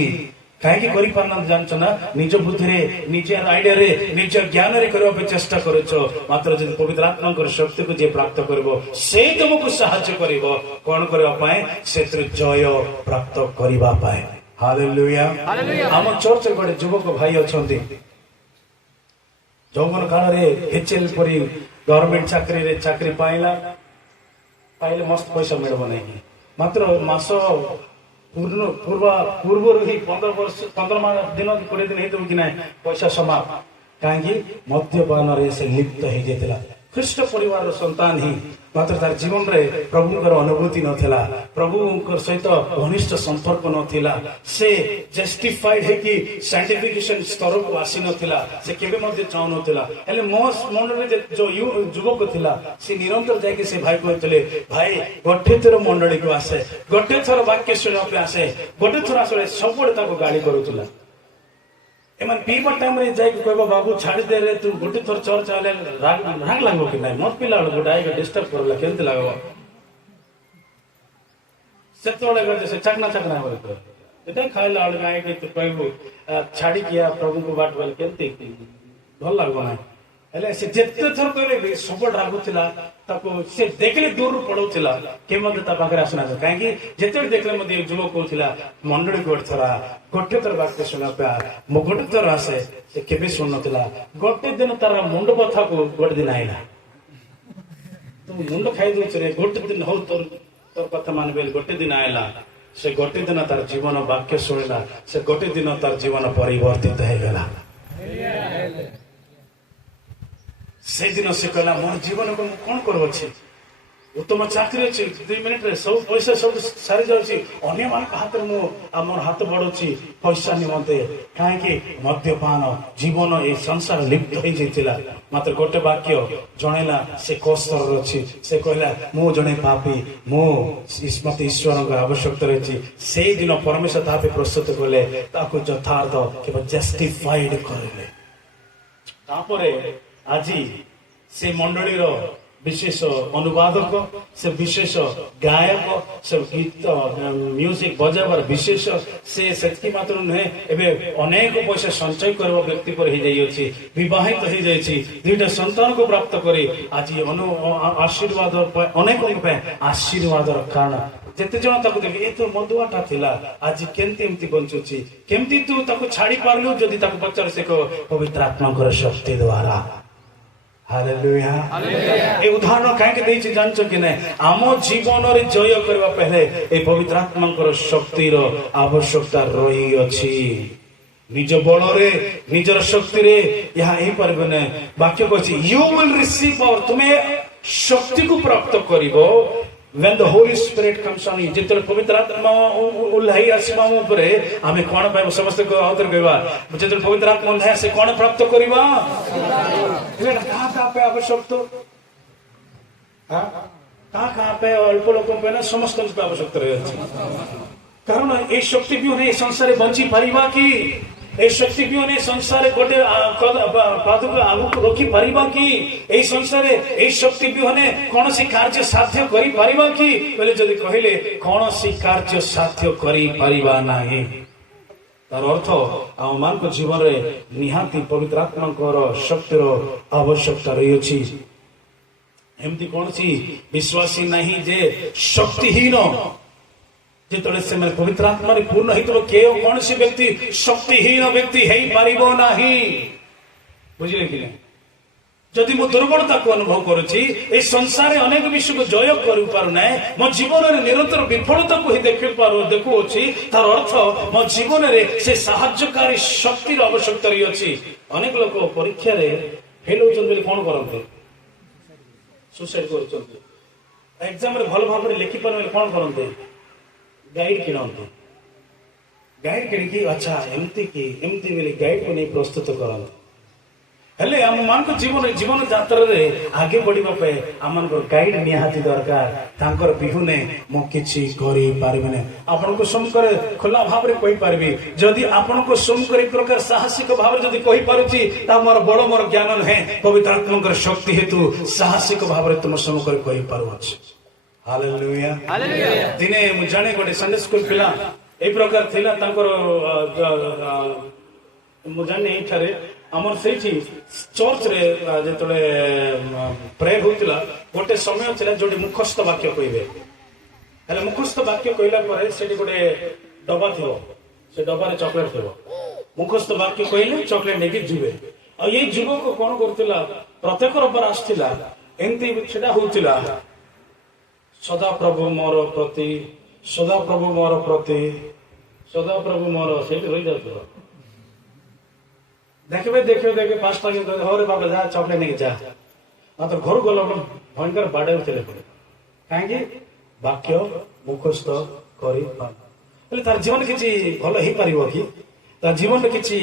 कहीं करि पारना जानछ ना निज बुद्धि रे निज आइडिया रे निज ज्ञान रे करबा पे चेष्टा करूछो मात्र जदि पवित्र आत्मा कर शक्ति को जे प्राप्त करबो से तुमको सहायता करबो कोन करबा पाए सेत्र जय प्राप्त करबा पाए हालेलुया आम चर्च गोटे युवक भाई अच्छा जौवन काल एचएल परी गवर्नमेंट चाकरी पाइले मस्त पैसा मिलब नहीं मात्र मास पूर्व ही 15 दिन 20 दिन होती कि ना पैसा समाप्त कहीं मद्यपान से लिप्त हो जाता ख्रीष्ट परिवार संतान ही मात्र तार जीवन रे प्रभुଙ୍କର अनुभूति नथिला प्रभुଙ୍କର सहित घनिष्ठ संपर्क नथिला से जस्टिफाइड है कि साइंटिफिकेशन स्तर को आसी नथिला से केबे मध्ये चाहू नथिला हेले मोस मंडली जो युवक थिला से निरंतर जाके से भाई कहतले भाई गोटे थर मंडली को आसे गोटे थर वाक्य सुनवा पे आसे गोटे थर आसे सबले ताको गाली करूतला एमन पीबा टाइम रे जाय कहबा बाबू छाड़ी दे रे तू गोटे थर चर्च आले राग लागो कि नहीं मत पिला गोटे आए डिस्टर्ब करला केमते लागो सेतोले गजे से चकना होय एटा खाइला आले आए के तू कहबो छाड़ी किया प्रभु को बाट बोल केमते भल लागो ना हेले से जेते थर कहले सब रागुथिला ताको से देखले दूर पड़ौथिला के मते ता पाखरे आसना काहे कि जेते देखले मते एक युवक कहथिला मंडली गोटे थर बात सुना पे मो गोटे थर आसे से केबे सुन नथिला गोटे दिन तार मुंड कथा को गोटे दिन आइला तू मुंड खाइ दउ रे गोटे दिन हो तोर कथा मानबे गोटे दिन आइला से गोटे दिन तार जीवन वाक्य सुनिला से गोटे दिन तार जीवन परिवर्तित हो गेला से दिन से कहला मोर जीवन को कौन करब छी ଉତ୍ତମ ଚାକିରି ଅଛି, 2 ମିନିଟରେ ସବୁ ପଇସା ସବୁ ସାରି ଯାଉଛି, ଅନ୍ୟମାନଙ୍କ ହାତରେ ମୁଁ ଆମର ହାତ ବଢୁଛି ପଇସା ନିମନ୍ତେ। କାହିଁକି? ମଦ୍ୟପାନ ଜୀବନ ଏଇ ସଂସାର ଲିପ୍ତ ହେଇଯାଇଥିଲା। ମାତ୍ର ଗୋଟେ ବାକ୍ୟ ଜଣେଇଲା, ସେ କୋଉ ସ୍ତରରେ ଅଛି। ସେ କହିଲା, ମୁଁ ଜଣେ ପାପୀ, ମତେ ଈଶ୍ୱରଙ୍କର ଆବଶ୍ୟକତା ରହିଛି। ସେଇଦିନ ପରମେଶ୍ୱର ତା ପାଇଁ ପ୍ରସ୍ତୁତ କଲେ, ତାକୁ ଯଥାର୍ଥ କିମ୍ବା ଜଷ୍ଟିଫାଇଡ କରିଲେ। ତାପରେ ଆଜି ସେ ମଣ୍ଡଳୀର ବିଶେଷ ଅନୁବାଦକ, ସେ ବିଶେଷ ଗାୟକ, ସେ ଗୀତ ମ୍ୟୁଜିକ ବଜାଇବାର ବିଶେଷ, ସେ ସେତିକି ମାତ୍ର ନୁହେଁ, ଏବେ ଅନେକ ପଇସା ସଞ୍ଚୟ କରିବା ବ୍ୟକ୍ତି ପରେ ହେଇଯାଇଅଛି, ବିବାହିତ ହେଇଯାଇଛି, 2ଟା ସନ୍ତାନକୁ ପ୍ରାପ୍ତ କରି ଆଜି ଆଶୀର୍ବାଦ ଅନେକଙ୍କ ପାଇଁ ଆଶୀର୍ବାଦର କାରଣ। ଯେତେ ଜଣ ତାକୁ ଦେଖେ, ଏ ତ ମଦୁଆଟା ଥିଲା, ଆଜି କେମିତି ଏମିତି ବଞ୍ଚୁଛି, କେମିତି ତୁ ତାକୁ ଛାଡି ପାରିଲୁ? ଯଦି ତାକୁ ପଚାର, ସେ ପବିତ୍ର ଆତ୍ମାଙ୍କର ଶକ୍ତି ଦ୍ୱାରା। ହାଲେଲୁୟା। ଏ ଉଦାହରଣ କାହିଁକି ଦେଇଛି ଜାଣିଛ କି ନାଇଁ? ଆମ ଜୀବନରେ ଜୟ କରିବା ପହଲେ ଏ ପବିତ୍ର ଆତ୍ମାଙ୍କର ଶକ୍ତିର ଆବଶ୍ୟକତା ରହିଅଛି। ନିଜ ବଳରେ ନିଜର ଶକ୍ତିରେ ଏହା ହେଇପାରିବ ନାହିଁ। ବାକ୍ୟ କହିଛି, ୟୁ ୱିଲ୍ ରିସିଭ୍ ପାୱାର, ତୁମେ ଶକ୍ତିକୁ ପ୍ରାପ୍ତ କରିବ when the Holy Spirit comes on you। ଯେତେବେଳେ ପବିତ୍ର ଆତ୍ମା ଓହ୍ଲାଇ ଆସିବ ଆମ ଉପରେ, ଆମେ କଣ ପାଇବ? ସମସ୍ତେ ଆଉଥରେ କହିବା, ଯେତେବେଳେ ପବିତ୍ର ଆତ୍ମା ଓହ୍ଲାଇ ଆସେ କଣ ପ୍ରାପ୍ତ କରିବା? କାହା କାହା ପାଇଁ ଆବଶ୍ୟକ? କାହା ପାଇଁ? ଅଳ୍ପ ଲୋକଙ୍କ ପାଇଁ ନା ସମସ୍ତଙ୍କ ପାଇଁ ଆବଶ୍ୟକତା ରହିଛି। କାରଣ এই ଶକ୍ତି ବିହୁନେ ଏ ସଂସାରରେ ବଞ୍ଚି ପାରିବା କି? এই শক্তি বিহনে সংসারে গোটে পাদক আগুক রখি পারিবা কি? এই সংসারে এই শক্তি বিহনে কোনসি কার্য সাধ্য করি পারিবা কি? বলে যদি কহিলে কোনসি কার্য সাধ্য করি পারিবা নাই, তার অর্থ আমମାନଙ୍କ জীবନରେ নিহাতি পবিତ୍ର ଆତ୍ମାଙ୍କର ଶକ୍ତିର ଆବଶ୍ୟକତା ରହିଅଛି। ଏମିତି କୌଣସି ବିଶ୍ୱାସୀ ନାହିଁ ଯେ ଶକ୍ତିହୀନ। ଯେତେବେଳେ ସେମାନେ ପବିତ୍ର ଆତ୍ମାରେ ପୂର୍ଣ୍ଣ ହେଇଥିବ, କେଉଁ କୌଣସି ବ୍ୟକ୍ତି ଶକ୍ତିହୀନ ବ୍ୟକ୍ତି ହେଇପାରିବ ନାହିଁ। ବୁଝିଲେ କି? ଯଦି ମୁଁ ଦୁର୍ବଳତାକୁ ଅନୁଭବ କରୁଛି, এই ସଂସାରରେ ଅନେକ ବିଷୟକୁ ଜୟ କରିପାରୁନାହିଁ, ମୋ ଜୀବନରେ ନିରନ୍ତର ବିଫଳତାକୁ ହିଁ ଦେଖୁଅଛି, ତାର ଅର୍ଥ ମୋ ଜୀବନରେ ସେ ସାହାଯ୍ୟକାରୀ ଶକ୍ତିର ଆବଶ୍ୟକତା ରହିଅଛି। ଅନେକ ଲୋକ ପରୀକ୍ଷାରେ ଫେଲ ହଉଛନ୍ତି ବୋଲି କଣ କରନ୍ତି? ସୁସାଇଡ କରୁଛନ୍ତି। ଏକ୍ସାମରେ ଭଲ ଭାବରେ ଲେଖିପାରୁନି କଣ କରନ୍ତି? ଗାଇଡ କିଣନ୍ତି। ଗାଇଡ କିଣିକି ଆଚ୍ଛା ଏମିତି କି ଏମିତି ବୋଲି ଗାଇଡକୁ ନେଇ ପ୍ରସ୍ତୁତ କରନ୍ତି। ହେଲେ ଆମମାନଙ୍କ ଜୀବନ ଯାତ୍ରାରେ ଆଗେ ବଢିବା ପାଇଁ ଆମମାନଙ୍କର ଗାଇଡ ନିହାତି ଦରକାର। ତାଙ୍କର ବିହୁନେ ମୁଁ କିଛି କରିପାରିବିନି। ଆପଣଙ୍କୁ ସମ୍ମୁଖରେ ଖୋଲା ଭାବରେ କହିପାରିବି, ଯଦି ଆପଣଙ୍କୁ ସମ୍ମୁଖରେ ଏ ପ୍ରକାର ସାହସିକ ଭାବରେ ଯଦି କହିପାରୁଛି, ତା ମୋର ବଳ ମୋର ଜ୍ଞାନ ନୁହେଁ, ପବିତ୍ର ଆତ୍ମାଙ୍କର ଶକ୍ତି ହେତୁ ସାହସିକ ଭାବରେ ତୁମ ସମ୍ମୁଖରେ କହିପାରୁଅଛି। ହାଲେଲୁୟା। ଦିନେ ମୁଁ ଜାଣେ ଗୋଟେ ସଣ୍ଡେ ସ୍କୁଲ ପିଲା এই ପ୍ରକାର ଥିଲା ତାଙ୍କର, ମୁଁ ଜାଣିନି ଏଇଠାରେ ଆମର ସେଇଠି ଚର୍ଚ୍ଚରେ ଯେତେବେଳେ ପ୍ରେୟର ହଉଥିଲା, ଗୋଟେ ସମୟ ଥିଲା ଯୋଉଠି ମୁଖସ୍ଥ ବାକ୍ୟ କହିବେ। ହେଲେ ମୁଖସ୍ଥ ବାକ୍ୟ କହିଲା ପରେ ସେଠି ଗୋଟେ ଡବା ଥିବ, ସେ ଡବାରେ ଚକୋଲେଟ ଥିବ। ମୁଖସ୍ଥ ବାକ୍ୟ କହିଲେ ଚକୋଲେଟ ନେଇକି ଯିବେ। ଆଉ ଏଇ ଯୁବକ କଣ କରୁଥିଲା, ପ୍ରତ୍ୟେକ ରବିବାର ଆସିଥିଲା, ଏମିତି ସେଟା ହଉଥିଲା, ସଦାପ୍ରଭୁ ମୋର ପ୍ରତି, ସଦାପ୍ରଭୁ ମୋର ପ୍ରତି, ସଦାପ୍ରଭୁ ମୋର, ସେଇଠି ରହିଯାଉଥିବ। ଦେଖିବେ 5ଟା ହରେ ବାବା ଯା ଚକଲେଟ ନେଇକି ଯା। ମାତ୍ର ଘରୁ ଗଲା ଭୟଙ୍କର ବାଡେଉଥିଲେ। କାହିଁକି? ବାକ୍ୟ ମୁଖସ୍ଥ କରି। ହେଲେ ତାର ଜୀବନ କିଛି ଭଲ ହେଇପାରିବ କି? ତା ଜୀବନରେ କିଛି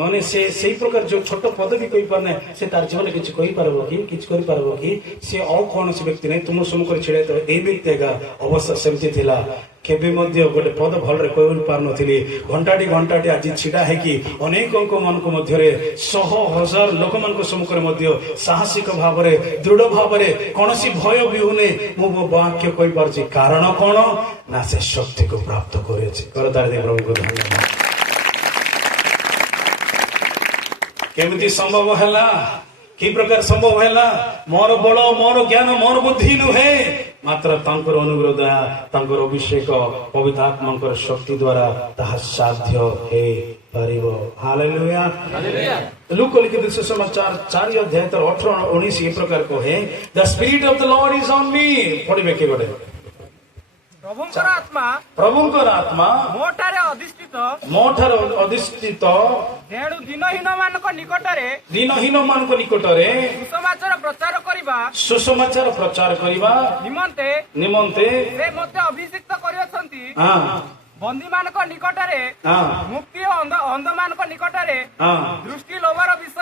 ମାନେ ସେ ସେଇ ପ୍ରକାର ଯୋଉ ଛୋଟ ପଦବୀ କହିପାରୁନାହିଁ, ସେ ତାର ଜୀବନରେ କିଛି କହିପାରିବ କି? କିଛି କରିପାରିବ କି? ସେ ଆଉ କୌଣସି ବ୍ୟକ୍ତି ନାହିଁ, ତୁମ ସମ୍ମୁଖରେ ଛିଡା ହେଇଥିବ। ଏଇ ବ୍ୟକ୍ତି ଏକା ଅବସ୍ଥା ସେମିତି ଥିଲା। କେବେ ମଧ୍ୟ ଗୋଟେ ପଦ ଭଲରେ କହି ପାରୁନଥିଲି। ଘଣ୍ଟାଟି ଆଜି ଛିଡା ହେଇକି ଅନେକଙ୍କ ମାନଙ୍କ ମଧ୍ୟରେ, ଶହ ହଜାର ଲୋକମାନଙ୍କ ସମ୍ମୁଖରେ ମଧ୍ୟ ସାହସିକ ଭାବରେ, ଦୃଢ ଭାବରେ, କୌଣସି ଭୟ ବିହୁନେ ମୁଁ ମୋ ବାକ୍ୟ କହିପାରୁଛି। କାରଣ କଣ? ନା ସେ ଶକ୍ତିକୁ ପ୍ରାପ୍ତ କରିଅଛି। କରତାଳି ଦେଇ ପ୍ରଭୁଙ୍କୁ ଧନ୍ୟବାଦ। କେମିତି ସମ୍ଭବ ହେଲା? କି ପ୍ରକାର ସମ୍ଭବ ହେଲା? ମୋର ବଳ, ମୋର ଜ୍ଞାନ, ମୋର ବୁଦ୍ଧି ନୁହେଁ, ମାତ୍ର ତାଙ୍କର ଅନୁଗ୍ରହ ଦୟା, ତାଙ୍କର ଅଭିଷେକ, ପବିତ୍ର ଆତ୍ମାଙ୍କର ଶକ୍ତି ଦ୍ୱାରା ତାହା ସାଧ୍ୟ ହେଇପାରିବ। ହାଲେଲୁୟା। ଲୁକ ଲିଖିତ ସୁସମାଚାର 4 ଅଧ୍ୟାୟ 18-19 ଏ ପ୍ରକାର କହେ, the spirit of the lord is on me. ପଢିବେ କି ଗୋଟେ? ପ୍ରଭୁଙ୍କର ଆତ୍ମା ପ୍ରଭୁଙ୍କର ଆତ୍ମା ମୋଠାରେ ଅଧିଷ୍ଠିତ ମୋଠାରେ ଅଧିଷ୍ଠିତ ତେଣୁ ଦିନହୀନ ମାନଙ୍କ ନିକଟରେ ଦିନହୀନ ମାନଙ୍କ ନିକଟରେ ସୁସମାଚାର ପ୍ରଚାର କରିବା ସୁସମାଚାର ପ୍ରଚାର କରିବା ନିମନ୍ତେ ନିମନ୍ତେ ସେ ମଧ୍ୟ ଅଭିଷିକ୍ତ କରିଅଛନ୍ତି। ହଁ ବନ୍ଦୀମାନଙ୍କ ନିକଟରେ ହଁ ମୁକ୍ତି ଓ ଅନ୍ଧମାନଙ୍କ ନିକଟରେ ହଁ ଦୃଷ୍ଟି ଲୋଭର ବିଷୟ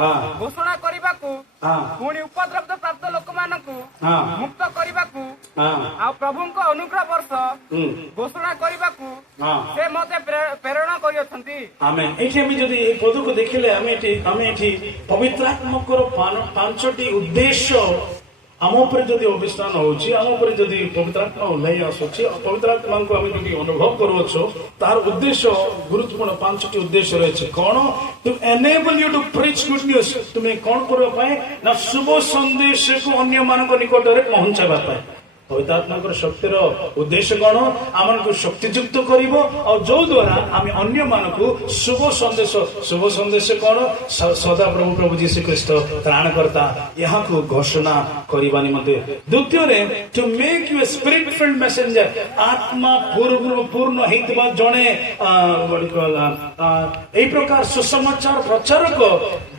ହଁ ଘୋଷଣା କରିବାକୁ ହଁ ପୁଣି ଉପଦ୍ରବ ପ୍ରାପ୍ତ ଲୋକମାନଙ୍କୁ ହଁ ମୁକ୍ତ କରିବାକୁ ହଁ ଆଉ ପ୍ରଭୁଙ୍କ ଅନୁଗ୍ରହ ବର୍ଷ ଘୋଷଣା କରିବାକୁ ହଁ ସେ ମତେ ପ୍ରେରଣ କରିଅଛନ୍ତି। ଆମେ ଏଠି ଆମେ ଯଦି ଏ ପଦକୁ ଦେଖିଲେ ଆମେ ଏଠି ପବିତ୍ରାତ୍ମକର ପାଞ୍ଚଟି ଉଦ୍ଦେଶ୍ୟ ଆମ ଉପରେ ଯଦି ଅବିଶ୍ରାମ ହଉଛି, ଆମ ଉପରେ ଯଦି ପବିତ୍ରାତ୍ମା ଓହ୍ଲାଇ ଆସୁଛି, ପବିତ୍ରାତ୍ମାଙ୍କୁ ଆମେ ଯଦି ଅନୁଭବ କରୁଅଛୁ, ତାର ଉଦ୍ଦେଶ୍ୟ ଗୁରୁତ୍ୱପୂର୍ଣ୍ଣ ପାଞ୍ଚଟି ଉଦ୍ଦେଶ୍ୟ ରହିଛି। କଣ? To enable you to preach good news. ତୁମେ କଣ କରିବା ପାଇଁ ନା ଶୁଭ ସନ୍ଦେଶକୁ ଅନ୍ୟମାନଙ୍କ ନିକଟରେ ପହଞ୍ଚାଇବା ପାଇଁ। ପବିତ୍ରାତ୍ମାଙ୍କର ଶକ୍ତିର ଉଦ୍ଦେଶ୍ୟ କଣ? ଆମକୁ ଶକ୍ତିଯୁକ୍ତ କରିବ ଆଉ ଯୋଉ ଦ୍ୱାରା ଆମେ ଅନ୍ୟମାନଙ୍କୁ ଶୁଭ ସନ୍ଦେଶ କଣ? ସଦାପ୍ରଭୁ ପ୍ରଭୁ ଯୀଶୁ ଖ୍ରୀଷ୍ଟ ତ୍ରାଣକର୍ତ୍ତା ଏହାକୁ ଘୋଷଣା କରିବା ନିମନ୍ତେ। ଦ୍ୱିତୀୟରେ two make U A spirit field messenger. ଆତ୍ମା ପୂର୍ଣ୍ଣ ହେଇଥିବା ଜଣେ ଏଇ ପ୍ରକାର ସୁସମାଚାର ପ୍ରଚାରକ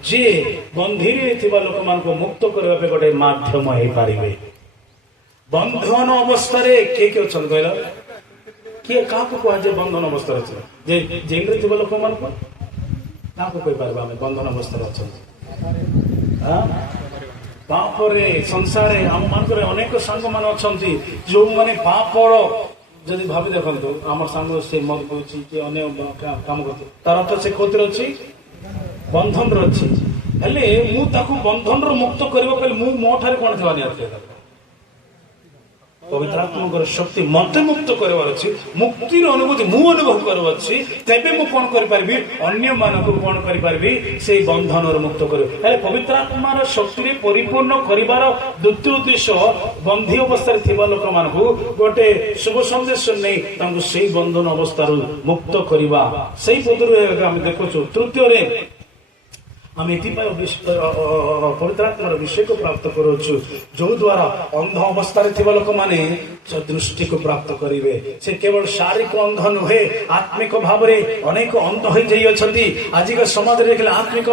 ଯିଏ ବନ୍ଧୀରେ ଥିବା ଲୋକମାନଙ୍କୁ ମୁକ୍ତ କରିବା ପାଇଁ ଗୋଟେ ମାଧ୍ୟମ ହେଇପାରିବେ। ବନ୍ଧନ ଅବସ୍ଥାରେ କିଏ ଅଛନ୍ତି କହିଲ? କିଏ କାହାକୁ କୁହାଯାଏ ବନ୍ଧନ ଅବସ୍ଥାରେ ଅଛି? ଯେ ଜେଲରେ ଥିବା ଲୋକମାନଙ୍କୁ କାହାକୁ କହିପାରିବା ଆମେ ବନ୍ଧନ ଅବସ୍ଥାରେ ଅଛନ୍ତି? ପାପରେ ସଂସାରରେ ଆମ ମାନଙ୍କରେ ଅନେକ ସାଙ୍ଗମାନେ ଅଛନ୍ତି ଯୋଉମାନେ ପାପର ଯଦି ଭାବି ଦେଖନ୍ତୁ, ଆମର ସାଙ୍ଗ ସେ ମଦ ପିଉଛି କି ଅନ୍ୟ କାମ କରୁଛି, ତାର ଅର୍ଥ ସେ କୋଉଥିରେ ଅଛି? ବନ୍ଧନରେ ଅଛି। ହେଲେ ମୁଁ ତାକୁ ବନ୍ଧନରୁ ମୁକ୍ତ କରିବା ପାଇଁ ମୁଁ ମୋ ଠାରେ କଣ ଥିବା ନିହାତି ପବିତ୍ରାତ୍ମାଙ୍କର ଶକ୍ତି ମତେ ମୁକ୍ତ କରିବାର ଅଛି, ମୁକ୍ତିର ଅନୁଭୂତି ମୁଁ ଅନୁଭବ କରିବାର ଅଛି। ତେବେ ମୁଁ କଣ କରିପାରିବି? ଅନ୍ୟମାନଙ୍କୁ କଣ କରିପାରିବି? ସେଇ ବନ୍ଧନରୁ ମୁକ୍ତ କରିବି। ହେଲେ ପବିତ୍ରାତ୍ମାର ଶକ୍ତିରେ ପରିପୂର୍ଣ୍ଣ କରିବାର ଦ୍ୱିତୀୟ ଉଦ୍ଦେଶ୍ୟ ବନ୍ଧୀ ଅବସ୍ଥାରେ ଥିବା ଲୋକମାନଙ୍କୁ ଗୋଟେ ଶୁଭ ସନ୍ଦେଶ ନେଇ ତାଙ୍କୁ ସେଇ ବନ୍ଧନ ଅବସ୍ଥାରୁ ମୁକ୍ତ କରିବା। ସେଇ ପଦରୁ ଆମେ ଦେଖୁଛୁ। ତୃତୀୟରେ ଆମେ ଏଥିପାଇଁ ପବିତ୍ରାତ୍ମାର ବିଷୟକୁ ପ୍ରାପ୍ତ କରୁଛୁ, ଯୋଉ ଦ୍ୱାରା ଅନ୍ଧ ଅବସ୍ଥାରେ ଥିବା ଲୋକମାନେ ଦୃଷ୍ଟିକୁ ପ୍ରାପ୍ତ କରିବେ। ସେ କେବଳ ଶାରୀରିକ ଅନ୍ଧ ନୁହେଁ, ଆତ୍ମିକ ଭାବରେ ଅନେକ ଅନ୍ଧ ହୋଇଯାଇଅଛନ୍ତି। ଆଜିକା ସମାଜରେ ଦେଖିଲେ ଆତ୍ମିକ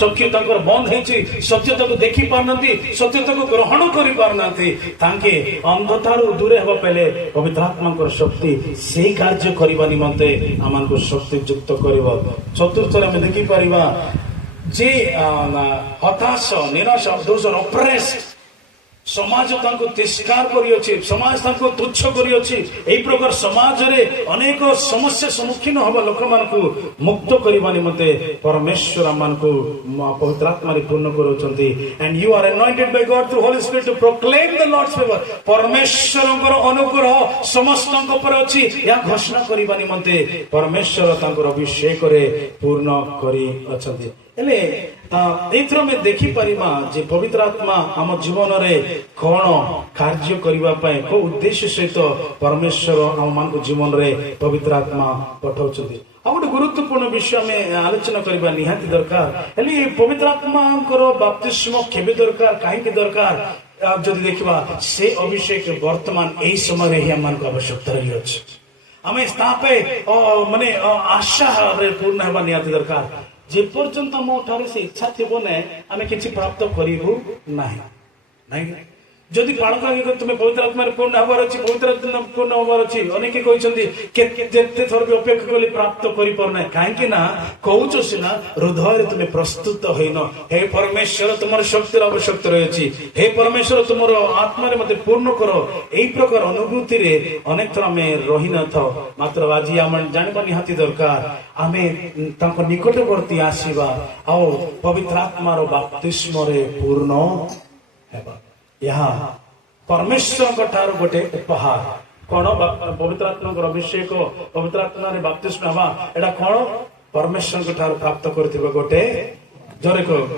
ଚକ୍ଷୁ ତାଙ୍କର ବନ୍ଦ ହେଇଛି, ସତ୍ୟତାକୁ ଦେଖି ପାରୁନାହାନ୍ତି, ସତ୍ୟତାକୁ ଗ୍ରହଣ କରିପାରୁନାହାନ୍ତି। ତାଙ୍କେ ଅନ୍ଧତାରୁ ଦୂରେ ହେବା ପାଇଁ ପବିତ୍ରାତ୍ମାଙ୍କର ଶକ୍ତି ସେଇ କାର୍ଯ୍ୟ କରିବା ନିମନ୍ତେ ଆମକୁ ଶକ୍ତି ଯୁକ୍ତ କରିବ। ଚତୁର୍ଥରେ ଆମେ ଦେଖିପାରିବା ଯେ ହତାଶ ନିରାଶ, those are oppressed, ସମାଜ ତାଙ୍କୁ ତିରସ୍କାର କରିଅଛି, ସମାଜ ତାଙ୍କୁ ତୁଚ୍ଛ କରିଅଛି। ଏହି ପ୍ରକାର ସମାଜରେ ଅନେକ ସମସ୍ୟା ସମ୍ମୁଖୀନ ହେବା ଲୋକମାନଙ୍କୁ ମୁକ୍ତ କରିବା ନିମନ୍ତେ ପରମେଶ୍ୱର ଆମମାନଙ୍କୁ ପବିତ୍ରାତ୍ମାରେ ପୂର୍ଣ୍ଣ କରୁଛନ୍ତି। and you are anointed by God through Holy Spirit to proclaim the Lord's favor। ପରମେଶ୍ୱରଙ୍କର ଅନୁଗ୍ରହ ସମସ୍ତଙ୍କ ଉପରେ ଅଛି, ଏହା ଘୋଷଣା କରିବା ନିମନ୍ତେ ପରମେଶ୍ୱର ତାଙ୍କର ଅଭିଷେକରେ ପୂର୍ଣ୍ଣ କରିଅଛନ୍ତି। ହେଲେ ଏଇଥିରୁ ଆମେ ଦେଖିପାରିବା ଯେ ପବିତ୍ର ଆତ୍ମା ଆମ ଜୀବନରେ କଣ କାର୍ଯ୍ୟ କରିବା ପାଇଁ, କୋଉ ଉଦ୍ଦେଶ୍ୟ ସହିତ ପରମେଶ୍ୱର ଆମ ମାନଙ୍କ ଜୀବନରେ ପବିତ୍ର ଆତ୍ମା ପଠାଉଛନ୍ତି। ଆଉ ଗୋଟେ ଗୁରୁତ୍ୱପୂର୍ଣ୍ଣ ବିଷୟ ଆମେ ଆଲୋଚନା କରିବା ନିହାତି ଦରକାର। ହେଲେ ପବିତ୍ର ଆତ୍ମାଙ୍କର ବାପ୍ତିସ୍ମ କେବେ ଦରକାର, କାହିଁକି ଦରକାର? ଯଦି ଦେଖିବା ସେ ଅଭିଷେକ ବର୍ତ୍ତମାନ ଏଇ ସମୟରେ ହିଁ ଆମମାନଙ୍କୁ ଆବଶ୍ୟକତା ରହିଅଛି। ଆମେ ତା ପାଇଁ ମାନେ ଆଶାରେ ପୂର୍ଣ୍ଣ ହେବା ନିହାତି ଦରକାର। ଯେ ପର୍ଯ୍ୟନ୍ତ ମୋ ଠାରେ ସେ ଇଚ୍ଛା ଥିବ ନାହିଁ ଆମେ କିଛି ପ୍ରାପ୍ତ କରିବୁ ନାହିଁ। ଯଦି ବାଳକ ତୁମେ ପବିତ୍ର ଆତ୍ମାରେ ପୂର୍ଣ୍ଣ ହେବାର ଅଛି, ପବିତ୍ର ଆତ୍ମା ପୂର୍ଣ୍ଣ ହେବାର ଅଛି, ଅନେକ କହିଛନ୍ତି ଯେତେ ଥର ବି ଅପେକ୍ଷା କଲେ ପ୍ରାପ୍ତ କରିପାରୁନାହିଁ। କାହିଁକି ନା କହୁଛ ସିନା ହୃଦୟରେ ତୁମେ ପ୍ରସ୍ତୁତ ହେଇନ। ହେ ପରମେଶ୍ୱର ତୁମର ଶକ୍ତିର ଆବଶ୍ୟକତା ରହିଛି, ହେ ପରମେଶ୍ୱର ତୁମର ଆତ୍ମାରେ ମତେ ପୂର୍ଣ୍ଣ କର। ଏଇ ପ୍ରକାର ଅନୁଭୂତିରେ ଅନେକ ଥର ଆମେ ରହିନଥାଉ। ମାତ୍ର ଆଜି ଆମେ ଜାଣିବା ନିହାତି ଦରକାର, ଆମେ ତାଙ୍କ ନିକଟବର୍ତ୍ତୀ ଆସିବା ଆଉ ପବିତ୍ର ଆତ୍ମାର ବାପ୍ତିସ୍ମରେ ପୂର୍ଣ୍ଣ ହେବା। ଏହା ପରମେଶ୍ୱରଙ୍କ ଠାରୁ ଗୋଟେ ଉପହାର। କଣ? ପବିତ୍ର ଆତ୍ମାଙ୍କର ଅଭିଷେକ, ପବିତ୍ର ଆତ୍ମାରେ ବାପ୍ତିସ୍ମ ହେବା, ଏଇଟା କଣ? ପରମେଶ୍ୱରଙ୍କ ଠାରୁ ପ୍ରାପ୍ତ କରିଥିବା ଗୋଟେ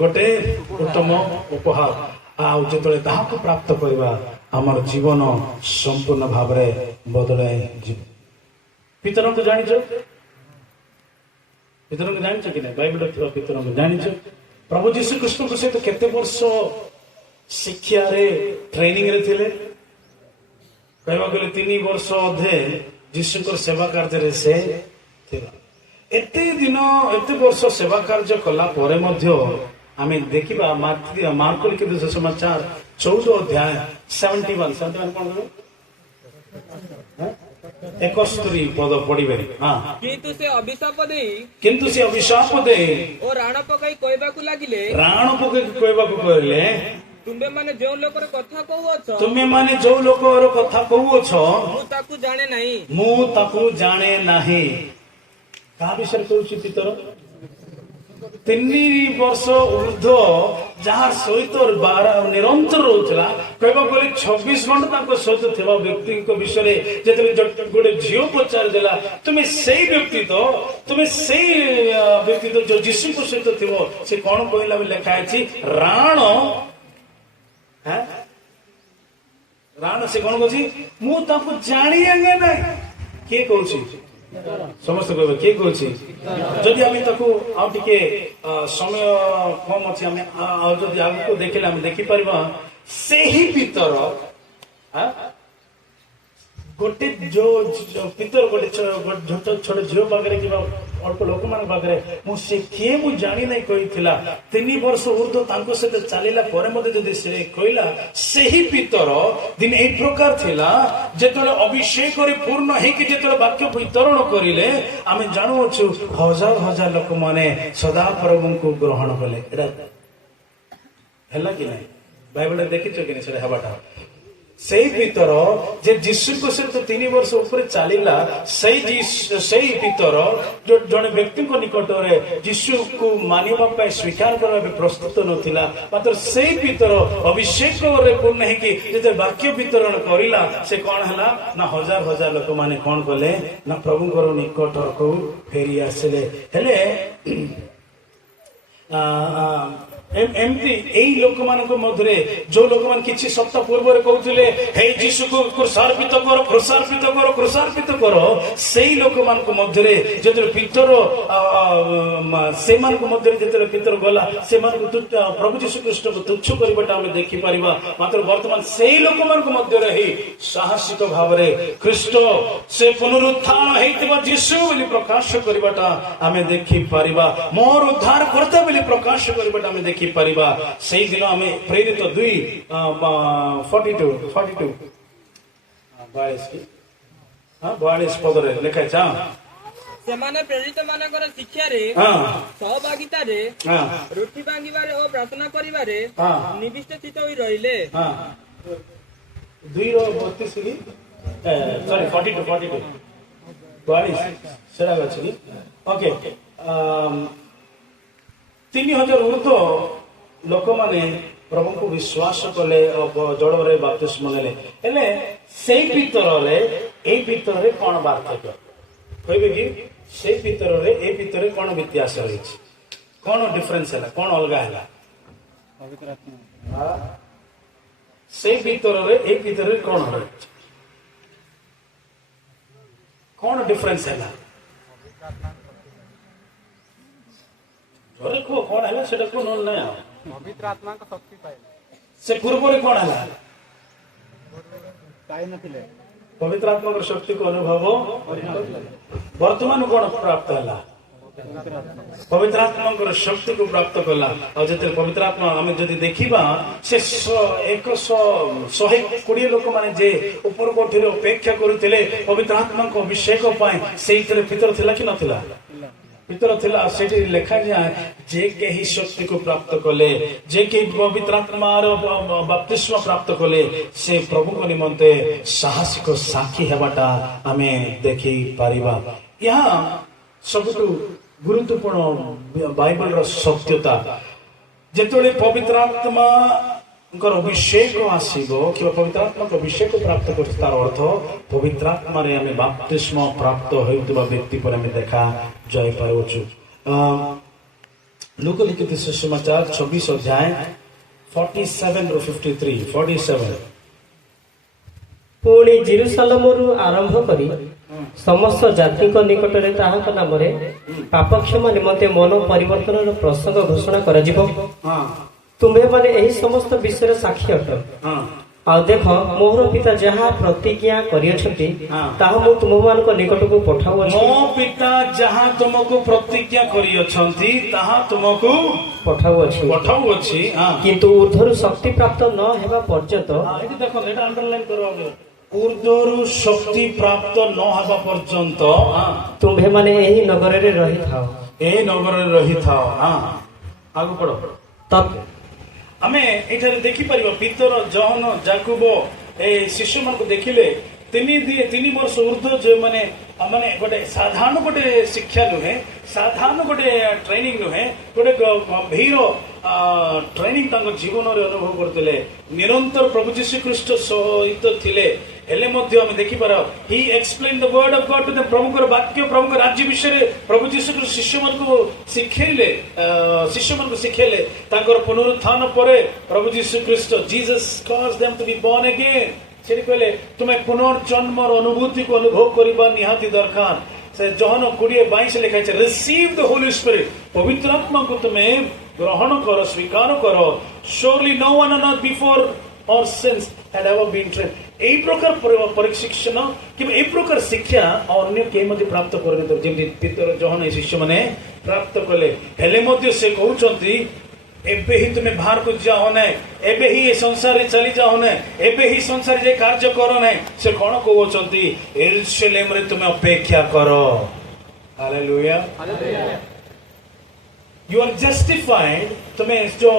ଗୋଟେ ଉତ୍ତମ ଉପହାର। ଆଉ ଯେତେବେଳେ ତାହାକୁ ପ୍ରାପ୍ତ କରିବା ଆମର ଜୀବନ ସମ୍ପୂର୍ଣ୍ଣ ଭାବରେ ବଦଳାଇ ଯିବ। ପିତରଙ୍କୁ ଜାଣିଛ? ପିତରଙ୍କୁ ଜାଣିଛ କି ନାହିଁ? ବାଇବଲରେ ଥିବା ପିତରଙ୍କୁ ଜାଣିଛ? ପ୍ରଭୁ ଯୀଶୁ ଖ୍ରୀଷ୍ଟଙ୍କ ସହିତ କେତେ ବର୍ଷ ଶିକ୍ଷାରେ ଟ୍ରେନିଂ ରେ ଥିଲେ କହିବାକୁ ଗଲେ 3 ବର୍ଷ ଅଧେ ଯୀଶୁଙ୍କର ସେବା କାର୍ଯ୍ୟରେ ସେ ଥିଲା। ଏତେ ଦିନ ଏତେ ବର୍ଷ ସେବା କାର୍ଯ୍ୟ କଲା ପରେ ମଧ୍ୟ ଆମେ ଦେଖିବା ମାର୍କ ଲିଖିତ ସୁସମାଚାର 14 ଅଧ୍ୟାୟ 71 କଣ କହିବ 71 ପଦ ପଢିବେ। ହଁ, କିନ୍ତୁ ସେ ଅଭିଶାପ ଦେଇ ଓ ରାଣ ପକାଇ କହିବାକୁ ଲାଗିଲେ, ତୁମ୍ଭେମାନେ ଯେଉଁ ଲୋକର କଥା କହୁଅଛ ତୁମେମାନେ ଯୋଉ ଲୋକର କଥା କହୁଅଛ ମୁଁ ତାକୁ ଜାଣେ ନାହିଁ। ମୁଁ ତାକୁ ଜାଣେ ନାହିଁ। କାହା ବିଷୟରେ କହୁଛି ପିତର? 3 ବର୍ଷ ଉର୍ଦ୍ଧ୍ୱ ଯାହା ସହିତ ନିରନ୍ତର ରହୁଥିଲା, କହିବାକୁ ଗଲେ 24 ଘଣ୍ଟା ତାଙ୍କ ସହିତ ଥିବା ବ୍ୟକ୍ତିଙ୍କ ବିଷୟରେ ଯେତେବେଳେ ଗୋଟେ ଝିଅ ପଚାରିଦେଲା, ତୁମେ ସେଇ ବ୍ୟକ୍ତି ଯୋଉ ଯୀଶୁଙ୍କ ସହିତ ଥିବ, ସେ କଣ କହିଲା ଲେଖା ଅଛି, ରାଣ ସେ କଣ କହୁଛି, ମୁଁ ତାକୁ ଜାଣି ନାହିଁ। କିଏ କହୁଛି? ସମସ୍ତେ କହିବେ କିଏ କହୁଛି? ଯଦି ଆମେ ତାକୁ ଆଉ ଟିକେ ସମୟ କମ ଅଛି, ଆମେ ଆଉ ଯଦି ଆଗକୁ ଦେଖିଲେ ଆମେ ଦେଖିପାରିବା, ସେହି ପିତର ଗୋଟେ ପିତର ଗୋଟେ ଛୋଟ ଝିଅ ପାଖରେ କିମ୍ବା ଅଳ୍ପ ଲୋକମାନଙ୍କ ପାଖରେ ମୁଁ ସେ କିଏ ମୁଁ ଜାଣି ନାହିଁ କହିଥିଲା। 3 ବର୍ଷ ଉର୍ଦ୍ଧ୍ୱ ତାଙ୍କ ସହିତ ଚାଲିଲା ପରେ ମଧ୍ୟ ଯଦି ସେ କହିଲା, ସେହି ପିତର ଦିନ ଏଇ ପ୍ରକାର ଥିଲା, ଯେତେବେଳେ ଅଭିଷେକରେ ପୂର୍ଣ୍ଣ ହେଇକି ଯେତେବେଳେ ବାକ୍ୟ ବିତରଣ କରିଲେ, ଆମେ ଜାଣୁଅଛୁ ହଜାର ହଜାର ଲୋକମାନେ ସଦାପ୍ରଭୁଙ୍କୁ ଗ୍ରହଣ କଲେ। ଏଇଟା ହେଲା କି ନାହିଁ? ବାଇବଲରେ ଦେଖିଛ କି ନାହିଁ ସେଟା ହେବାଟା? ସେଇ ପିତର ଯେ ଯୀଶୁଙ୍କ ସହିତ 3 ବର୍ଷ ଉପରେ ଚାଲିଲା, ସେଇ ପିତର ଜଣେ ବ୍ୟକ୍ତିଙ୍କ ନିକଟରେ ଯୀଶୁକୁ ମାନିବା ପାଇଁ ସ୍ୱୀକାର କରିବା ପାଇଁ ପ୍ରସ୍ତୁତ ନଥିଲା। ମାତ୍ର ସେଇ ପିତର ଅଭିଷେକରେ ପୂର୍ଣ୍ଣ ହେଇକି ଯେତେବେଳେ ବାକ୍ୟ ବିତରଣ କରିଲା, ସେ କଣ ହେଲା ନା ହଜାର ହଜାର ଲୋକମାନେ କଣ କଲେ ନା ପ୍ରଭୁଙ୍କର ନିକଟକୁ ଫେରି ଆସିଲେ। ହେଲେ ଏମିତି ଏଇ ଲୋକମାନଙ୍କ ମଧ୍ୟରେ ଯୋଉ ଲୋକମାନେ କିଛି ସପ୍ତାହ ପୂର୍ବରେ କହୁଥିଲେ, ହେ ଯୀଶୁକୁ କୃଷାର୍ପିତ କର, ସେଇ ଲୋକମାନଙ୍କ ମଧ୍ୟରେ ଯେତେବେଳେ ପିତର ସେମାନଙ୍କ ମଧ୍ୟରେ ଯେତେବେଳେ ପିତର ଗଲା, ସେମାନଙ୍କୁ ପ୍ରଭୁ ଯୀଶୁ ଖ୍ରୀଷ୍ଟଙ୍କୁ ତୁଚ୍ଛ କରିବାଟା ଆମେ ଦେଖିପାରିବା। ମାତ୍ର ବର୍ତ୍ତମାନ ସେଇ ଲୋକମାନଙ୍କ ମଧ୍ୟରେ ହିଁ ସାହସିକ ଭାବରେ ଖ୍ରୀଷ୍ଟ ସେ ପୁନରୁତ୍ଥାନ ହେଇଥିବା ଯୀଶୁ ବୋଲି ପ୍ରକାଶ କରିବାଟା ଆମେ ଦେଖିପାରିବା। ମୋର ଉଦ୍ଧାର କର୍ତ୍ତା ବୋଲି ପ୍ରକାଶ କରିବାଟା ଆମେ ଦେଖିପାରିବା। ସେଇଦିନ ଆମେ ପ୍ରେରିତ 2:42 ପଦରେ ଲେଖା ଅଛି। ସେମାନେ ପ୍ରେରିତ ମାନଙ୍କର ଶିକ୍ଷାରେ, ସହଭାଗିତାରେ, ରୁଟି ଭାଙ୍ଗିବାରେ ଓ ପ୍ରାର୍ଥନା କରିବାରେ ନିବିଷ୍ଟ ଚିତ ହୋଇ ରହିଲେ। 2:32 ସେଟା ଅଛି କି? ଓକେ, 3000 ଉର୍ଦ୍ଧ୍ୱ ଲୋକମାନେ ପ୍ରଭୁଙ୍କୁ ବିଶ୍ୱାସ କଲେ, ଜଳରେ ବାପ୍ତିସ୍ମ ନେଲେ। ହେଲେ ସେଇ ପିତରରେ ଏଇ ପିତରରେ କଣ ପାର୍ଥକ୍ୟ କହିବେ କି? ସେଇ ପିତରରେ ଏଇ ପିତରରେ କଣ ବ୍ୟତ୍ୟାସ ରହିଛି? କଣ ଡିଫରେନ୍ସ ହେଲା? କଣ ଅଲଗା ହେଲା? ସେଇ ପିତରରେ ଏଇ ପିତରରେ କଣ ରହିଛି? କଣ ଡିଫରେନ୍ସ ହେଲା? କଣ ହେଲା ସେଟା କୁହ, ନହେଲେ ନାହିଁ। ଆଉ ପବିତ୍ର ଆତ୍ମାଙ୍କ ଶକ୍ତି ପାଇଲେ। ସେ ପୂର୍ବରେ କଣ ହେଲା? ପାଇନଥିଲେ। ପବିତ୍ର ଆତ୍ମାଙ୍କର ଶକ୍ତିକୁ ଅନୁଭବ। ବର୍ତ୍ତମାନ କଣ ପ୍ରାପ୍ତ ହେଲା? ପବିତ୍ର ଆତ୍ମାଙ୍କର ଶକ୍ତିକୁ ପ୍ରାପ୍ତ କଲା। ଆଉ ଯେତେବେଳେ ପବିତ୍ର ଆତ୍ମା ଆମେ ଯଦି ଦେଖିବା, ସେ 120 ଲୋକମାନେ ଯେ ଉପର କୋଠିରେ ଅପେକ୍ଷା କରୁଥିଲେ ପବିତ୍ର ଆତ୍ମାଙ୍କ ଅଭିଷେକ ପାଇଁ, ସେଇଥିରେ ଭିତର ଥିଲା କି ନଥିଲା? ଭିତର ଥିଲା। ସେଠି ଲେଖାଯାଏ, ଯେ କେହି ଶକ୍ତିକୁ ପ୍ରାପ୍ତ କଲେ, ଯେ କେହି ପବିତ୍ର ଆତ୍ମାର ବାପ୍ତିସ୍ମ ପ୍ରାପ୍ତ କଲେ, ସେ ପ୍ରଭୁଙ୍କ ନିମନ୍ତେ ସାହସିକ ସାକ୍ଷୀ ହେବାଟା ଆମେ ଦେଖିପାରିବା। ଏହା ସବୁଠୁ ଗୁରୁତ୍ୱପୂର୍ଣ୍ଣ ବାଇବଲର ସତ୍ୟତା। ଯେତେବେଳେ ପବିତ୍ର ଆତ୍ମାଙ୍କର ଅଭିଷେକ ଆସିବ କିମ୍ବା ପବିତ୍ର ଆତ୍ମାଙ୍କ ଅଭିଷେକ ପ୍ରାପ୍ତ କରୁଛି, ତାର ଅର୍ଥ ପବିତ୍ର ଆତ୍ମାରେ ଆମେ ବାପ୍ତିସ୍ମ ପ୍ରାପ୍ତ ହେଉଥିବା ବ୍ୟକ୍ତି ପରେ ଆମେ ଦେଖା ଯାଇପାରୁଛୁ। ଲୁକ ଲିଖିତ ସୁସମାଚାର 24 ଅଧ୍ୟାୟ 47-53। ପୁଣି ଜେରୁସାଲେମରୁ ଆରମ୍ଭ କରି ସମସ୍ତ ଜାତିଙ୍କ ନିକଟରେ ତାହାଙ୍କ ନାମରେ ପାପକ୍ଷମା ନିମନ୍ତେ ମନ ପରିବର୍ତ୍ତନର ପ୍ରସଙ୍ଗ ଘୋଷଣା କରାଯିବ। ତୁମ୍ଭେମାନେ ଏହି ସମସ୍ତ ବିଷୟରେ ସାକ୍ଷୀ ଅଟ। ଆଉ ଦେଖ ମୋର ପିତା ଯାହା ପ୍ରତିଜ୍ଞା କରିଅଛନ୍ତି ହଁ। ତାହା ମୁଁ ତୁମମାନଙ୍କ ନିକଟକୁ ପଠାଉଅଛି ମୋ ପିତା ଯାହା ତୁମକୁ ପ୍ରତିଜ୍ଞା କରିଅଛନ୍ତି ତାହା ତୁମକୁ ପଠାଉଅଛି ପଠାଉଅଛି। କିନ୍ତୁ ଉର୍ଦ୍ଧ୍ୱରୁ ଶକ୍ତି ପ୍ରାପ୍ତ ନ ହେବା ପର୍ଯ୍ୟନ୍ତ ଏଠି ଦେଖନ୍ତୁ, ଏଇଟା ଅଣ୍ଡରଲାଇନ୍ କରିବା। ଉର୍ଦ୍ଧ୍ୱରୁ ଶକ୍ତି ପ୍ରାପ୍ତ ନ ହେବା ପର୍ଯ୍ୟନ୍ତ ତୁମ୍ଭେମାନେ ଏହି ନଗରରେ ରହିଥାଅ। ଏ ନଗରରେ ରହିଥାଅ। ଆଗକୁ ପଢ। ତତ୍- ଆମେ ଏଠାରେ ଦେଖିପାରିବା ପିତର ଜହନ ଯାକୁବ ଏ ଶିଶୁମାନଙ୍କୁ ଦେଖିଲେ ତିନି ବର୍ଷ ଉର୍ଦ୍ଧ୍ୱ ଯେଉଁମାନେ ମାନେ ଗୋଟେ ସାଧାରଣ ଗୋଟେ ଶିକ୍ଷା ନୁହେଁ, ସାଧାରଣ ଗୋଟେ ଟ୍ରେନିଂ ନୁହେଁ, ଗୋଟେ ଗମ୍ଭୀର ଟ୍ରେନିଂ ତାଙ୍କ ଜୀବନରେ ଅନୁଭବ କରୁଥିଲେ। ନିରନ୍ତର ପ୍ରଭୁ ଯୀଶୁ ଖ୍ରୀଷ୍ଟ ସହିତ ଥିଲେ। ହେଲେ ମଧ୍ୟ ଆମେ ଦେଖିପାର he explain the word of God to them. ପ୍ରଭୁଙ୍କର ବାକ୍ୟ, ପ୍ରଭୁଙ୍କ ରାଜ୍ୟ ବିଷୟରେ ପ୍ରଭୁ ଯୀଶୁ ଖ୍ରୀଷ୍ଟ ଶିଷ୍ୟମାନଙ୍କୁ ଶିଖେଇଲେ। ତାଙ୍କର ପୁନରୁତ୍ଥାନ ପରେ ପ୍ରଭୁ ଯୀଶୁ ଖ୍ରୀଷ୍ଟ ଜିସସ୍ କଲ୍ସ ଦେମ୍ ଟୁ ବି born again। ସେଠି କହିଲେ ତୁମେ ପୁନର୍ଜନ୍ମର ଅନୁଭୂତିକୁ ଅନୁଭବ କରିବା ନିହାତି ଦରକାର। ସେ ଜହନ 20:22 ଲେଖା ହେଇଛି, ରିସିଭ ଦ ହୋଲି ସ୍ପିରିଟ୍। ପବିତ୍ର ଆତ୍ମାକୁ ତୁମେ ଗ୍ରହଣ କର, ସ୍ୱୀକାର କର। surely no one on earth before or since had ever been trained। এই প্রকার পরিশিক্ষণ কিংবা এই প্রকার শিক্ষা ଅନ୍ୟ କେହି ମଧ୍ୟ ପ୍ରାପ୍ତ କରିନଥିବ, ଯେମିତି ପିତର ଜହନ ଏ ଶିଷ୍ୟମାନେ ପ୍ରାପ୍ତ କଲେ। ହେଲେ ମଧ୍ୟ ସେ କହୁଛନ୍ତି ଏବେ ହିଁ ତୁମେ ବାହାରକୁ ଯାଅ ନାହିଁ, ଏବେ ହିଁ ଏ ସଂସାରରେ ଚାଲି ଯାଅ ନାହିଁ, ଏବେ ହିଁ ସଂସାରରେ ଯେ କାର୍ଯ୍ୟ କର ନାହିଁ। ସେ କଣ କହୁଛନ୍ତି? ଏରୁସଲେମରେ ତୁମେ ଅପେକ୍ଷା କର। ହାଲେଲୁୟା। You are justified। ତୁମେ जो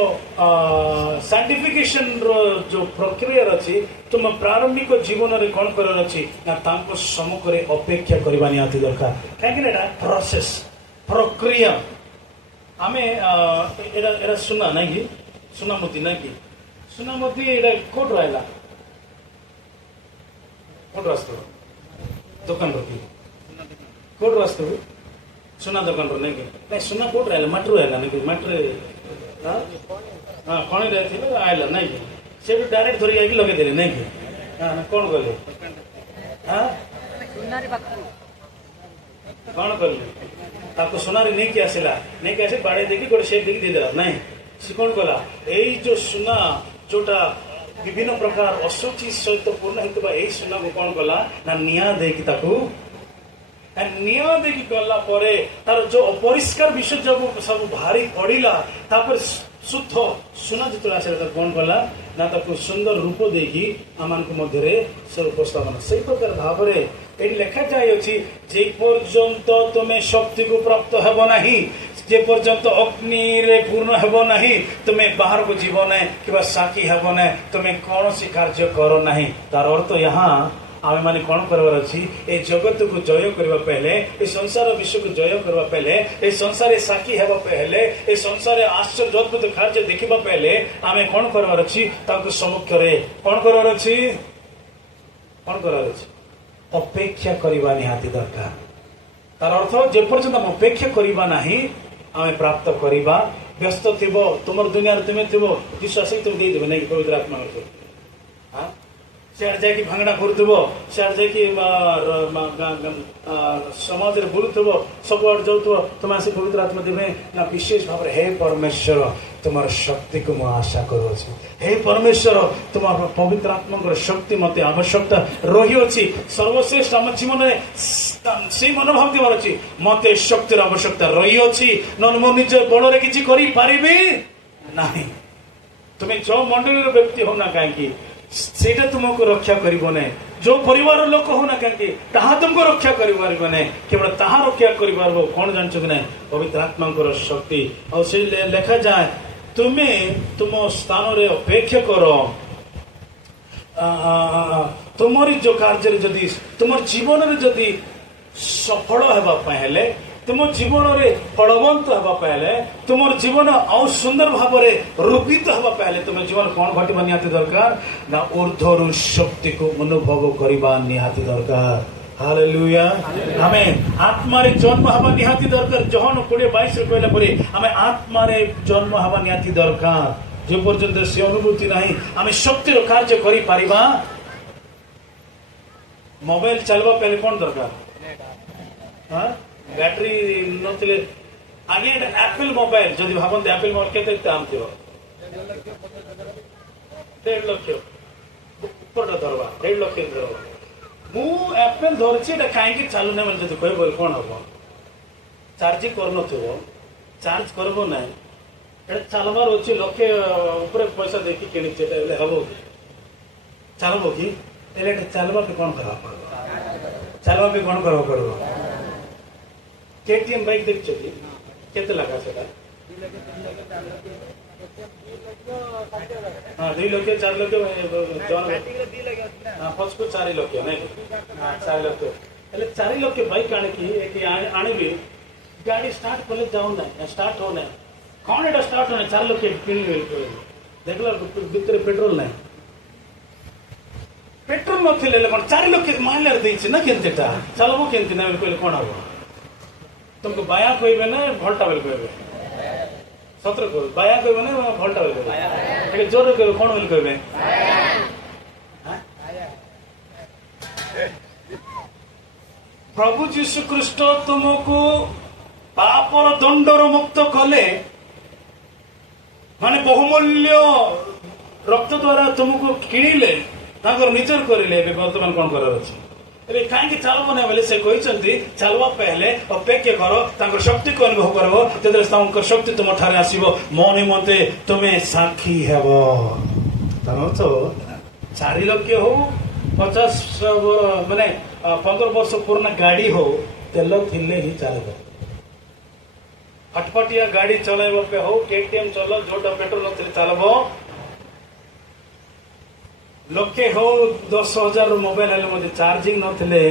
ସାର୍ଟିଫିକେସନ ର जो ପ୍ରକ୍ରିୟା ଅଛି, ତୁମ ପ୍ରାରମ୍ଭିକ ଜୀବନରେ କଣ କରିବାର ଅଛି ନା ତାଙ୍କ ସମ୍ମୁଖରେ ଅପେକ୍ଷା କରିବା ନିହାତି ଦରକାର। କାହିଁକି ନା ଏଟା ପ୍ରୋସେସ, ପ୍ରକ୍ରିୟା। ଆମେ ଏଟା ସୁନା ନାଇଁ କି, ସୁନା ମୋତି ନାଇଁ କି, ସୁନା ମୋତି ଏଟା କୋଉଠୁ ଆଇଲା? କୋଉଠୁ ଆସିଥିବ? ଦୋକାନରୁ କି କୋଉଠୁ ଆସିଥିବ? ସୁନା ଦୋକାନରୁ ନାଇଁ କି? ନାଇଁ, ସୁନା କୋଉଠୁ ଆଇଲା? ମାଟିରୁ ଆଇଲା ନାଇଁ କି? ମାଟିରେ ଖଣିରେ ଥିଲେ ଆଇଲା ନାଇଁ କି? ସେଠୁ ଡାଇରେକ୍ଟ ଧରିକି ଆଇକି ଲଗେଇଦେଲେ ନାଇଁ କି? କଣ କଲେ? କଣ କଲେ? ତାକୁ ସୁନାରେ ନେଇକି ଆସିଲା, ନେଇକି ଆସି ବାଡେଇ ଦେଇକି ଗୋଟେ ସେଟ୍ ଦେଇକି ଦେଇଦେଲା ନାଇଁ। ସେ କଣ କଲା? ଏଇ ଯୋଉ ସୁନା ଯୋଉଟା ବିଭିନ୍ନ ପ୍ରକାର ଅଶୁଚି ସହିତ ପୂର୍ଣ୍ଣ ହେଇଥିବା ଏଇ ସୁନାକୁ କଣ କଲା ନା ନିଆଁ ଦେଇକି ତାକୁ ନିଆଁ ଦେଇକି ଗଲା ପରେ ତାର ଯୋଉ ଅପରିଷ୍କାର ବିଷୟ ସବୁ ଭାରି ପଡିଲା, ତାପରେ ଶୁଦ୍ଧ ସୁନା ଯେତେବେଳେ ଆସିଲା ତାକୁ କଣ କଲା ନା ତାକୁ ସୁନ୍ଦର ରୂପ ଦେଇକି ଆମମାନଙ୍କ ମଧ୍ୟରେ ସେ ଉପସ୍ଥାପନ। ସେଇ ପ୍ରକାର ଭାବରେ ଏଠି ଲେଖାଯାଇଅଛି, ଯେ ପର୍ଯ୍ୟନ୍ତ ତୁମେ ଶକ୍ତିକୁ ପ୍ରାପ୍ତ ହେବ ନାହିଁ, ଯେ ପର୍ଯ୍ୟନ୍ତ ଅଗ୍ନିରେ ପୂର୍ଣ୍ଣ ହେବ ନାହିଁ, ତୁମେ ବାହାରକୁ ଯିବ ନାହିଁ କିମ୍ବା ସାକ୍ଷୀ ହେବ ନାହିଁ, ତୁମେ କୌଣସି କାର୍ଯ୍ୟ କର ନାହିଁ। ତାର ଅର୍ଥ ଏହା ଆମେ ମାନେ କଣ କରିବାର ଅଛି? ଏ ଜଗତକୁ ଜୟ କରିବା ପହଲେ, ଏ ସଂସାର ବିଶ୍ୱକୁ ଜୟ କରିବା ପହଲେ, ଏ ସଂସାରରେ ସାକ୍ଷୀ ହେବା ପହଲେ, ଏ ସଂସାରରେ ଆଶ୍ଚର୍ଯ୍ୟ ଅଦ୍ଭୁତ କାର୍ଯ୍ୟ ଦେଖିବା ପହଲେ ଆମେ କଣ କରିବାର ଅଛି? ତାଙ୍କ ସମ୍ମୁଖରେ କଣ କରିବାର ଅଛି? କଣ କରିବାର ଅଛି? ଅପେକ୍ଷା କରିବା ନିହାତି ଦରକାର। ତାର ଅର୍ଥ ଯେପର୍ଯ୍ୟନ୍ତ ଆମେ ଅପେକ୍ଷା କରିବା ନାହିଁ ଆମେ ପ୍ରାପ୍ତ କରିବା। ବ୍ୟସ୍ତ ଥିବ, ତୁମର ଦୁନିଆରେ ତୁମେ ଥିବ, ବିଶ୍ୱାସ ତୁମେ ଦେଇଦେବେ ନାଇଁ ପବିତ୍ର ଆତ୍ମା। ସିଆଡେ ଯାଇକି ଭାଙ୍ଗଣା କରୁଥିବ, ସିଆଡେ ଯାଇକି ସମାଜରେ ବୁଲୁଥିବ, ସବୁଆଡେ ଯାଉଥିବ, ତୁମେ ଆସି ପବିତ୍ର ଆତ୍ମା ଦେବେ ନା ବିଶେଷ ଭାବରେ ହେ ପରମେଶ୍ୱର ତୁମର ଶକ୍ତିକୁ ମୁଁ ଆଶା କରୁଅଛି। ହେ ପରମେଶ୍ୱର ତୁମର ପବିତ୍ର ଆତ୍ମାଙ୍କର ଶକ୍ତି ମତେ ଆବଶ୍ୟକତା ରହିଅଛି। ସର୍ବଶ୍ରେଷ୍ଠ ଆମ ଜୀବନରେ ସେଇ ମନୋଭାବ ଦେବାର ଅଛି, ମତେ ଶକ୍ତିର ଆବଶ୍ୟକତା ରହିଅଛି, ନହେଲେ ମୁଁ ନିଜ ବଳରେ କିଛି କରିପାରିବି ନାହିଁ। ତୁମେ ଯୋଉ ମଣ୍ଡଳୀର ବ୍ୟକ୍ତି ହଉ ନା କାହିଁକି ସେଇଟା ତୁମକୁ ରକ୍ଷା କରିବ ନାହିଁ। ଯୋଉ ପରିବାର ଲୋକ ହଉ ନା କାହିଁକି ତାହା ତୁମକୁ ରକ୍ଷା କରିପାରିବ ନାହିଁ। କେବଳ ତାହା ରକ୍ଷା କରିପାରିବ କଣ ଜାଣିଛ କି ନାହିଁ? ପବିତ୍ର ଆତ୍ମାଙ୍କର ଶକ୍ତି। ଆଉ ସେ ଲେଖାଯାଏ, ତୁମେ ତୁମ ସ୍ଥାନରେ ଅପେକ୍ଷା କର। ତୁମରି ଯୋଉ କାର୍ଯ୍ୟରେ ଯଦି ତୁମର ଜୀବନରେ ଯଦି ସଫଳ ହେବା ପାଇଁ ହେଲେ, ତୁମ ଜୀବନରେ ଫଳବନ୍ତ ହେବା ପାଇଁ ହେଲେ, ତୁମର ଜୀବନ ଆଉ ସୁନ୍ଦର ଭାବରେ ରୂପିତ ହେବା ପାଇଁ ହେଲେ ତୁମ ଜୀବନ କଣ ଘଟିବା ନିହାତି ଦରକାର ନା ଉର୍ଦ୍ଧ୍ୱରୁ ଶକ୍ତିକୁ ଅନୁଭବ କରିବା ନିହାତି ଦରକାର। ହାଲେଲୁୟା। ଆମେ ଆତ୍ମାରେ ଜନ୍ମ ହେବା ନିହାତି ଦରକାର। ଜହନ 20:22 କହିଲା ପରେ ଆମେ ଆତ୍ମାରେ ଜନ୍ମ ହେବା ନିହାତି ଦରକାର। ଯେ ପର୍ଯ୍ୟନ୍ତ ସେ ଅନୁଭୂତି ନାହିଁ ଆମେ ଶକ୍ତିର କାର୍ଯ୍ୟ କରିପାରିବା। ମୋବାଇଲ ଚାଲିବା ପାଇଁ କଣ ଦରକାର? ବ୍ୟାଟେରୀ ନଥିଲେ ଆଗେ ଆପଲ ମୋବାଇଲ ଯଦି ଭାବନ୍ତି ଆପଲ ମୋବାଇଲ କେତେ ଦାମ ଥିବ? 1.5 ଲକ୍ଷ। ଉପରଟା ଧରବା 1.5 ଲକ୍ଷ ଧରବା ମୁଁ ଆପେଲ ଧରିଛି ଏଟା କାହିଁକି ଚାଲୁନି ମାନେ ଯଦି କହିବ କଣ ହବ ଚାର୍ଜିଂ କରୁନଥିବ ଚାର୍ଜ କରିବ ନାହିଁ এটা চালবার ଅଛି লক্ষে উপরে পয়সা দেখি কিଣିছে এটা হলে হব কি চালব কি তাহলে এটা চালবাকে কোন করা পড়বে চালবাকে কোন করা পড়বে কেটিএম বাইক দেখছো কি কেতে লাগা সেটা হ্যাঁ 2 লক্ষ 4 লক্ষ জন হ্যাঁ পছকো 4 লক্ষ নাই 4 লক্ষ তাহলে 4 লক্ষ বাইক আনে কি এটি আনিবি গাড়ি স্টার্ট করলে যাও না স্টার্ট हो না कौन एटा स्टार्ट होने 4 लोग देखल भितर पेट्रोल ना पेट्रोल नथिले 4 लोग मानले देछि ना केनतेटा चलबो केनते ना कहले कोन हबो तुमको बाया कहबे ना भोल्टा बेल कहबे सत्र को बाया कहबे ना भोल्टा बेल कहबे एके जोर कहबे कोन बेल कहबे प्रभु यीशु ख्रीष्ट तुमको पापर दंडर मुक्त कले माने बहुमूल्य रक्त द्वारा तुमको किणिले निजर करें बर्तमान कौन करार अच्छे कहीं चलब ना बोले से कहते चलवा पहले अपेक्षा कर शक्ति को अनुभव कर शक्ति तुम ठारे आसो मो निमंते तुम्हें साक्षी हेब तो 4 लक्ष हो 50 माने 15 वर्ष पुराना गाड़ी हो तेल थिले ही चलब फटफटिया गाड़ी चलाइबा पे हो केटीएम चलो जोटा पेट्रोल नथिले चलबो लक्षे हो 10,000 मोबाइल हेले मते चार्जिंग नथिले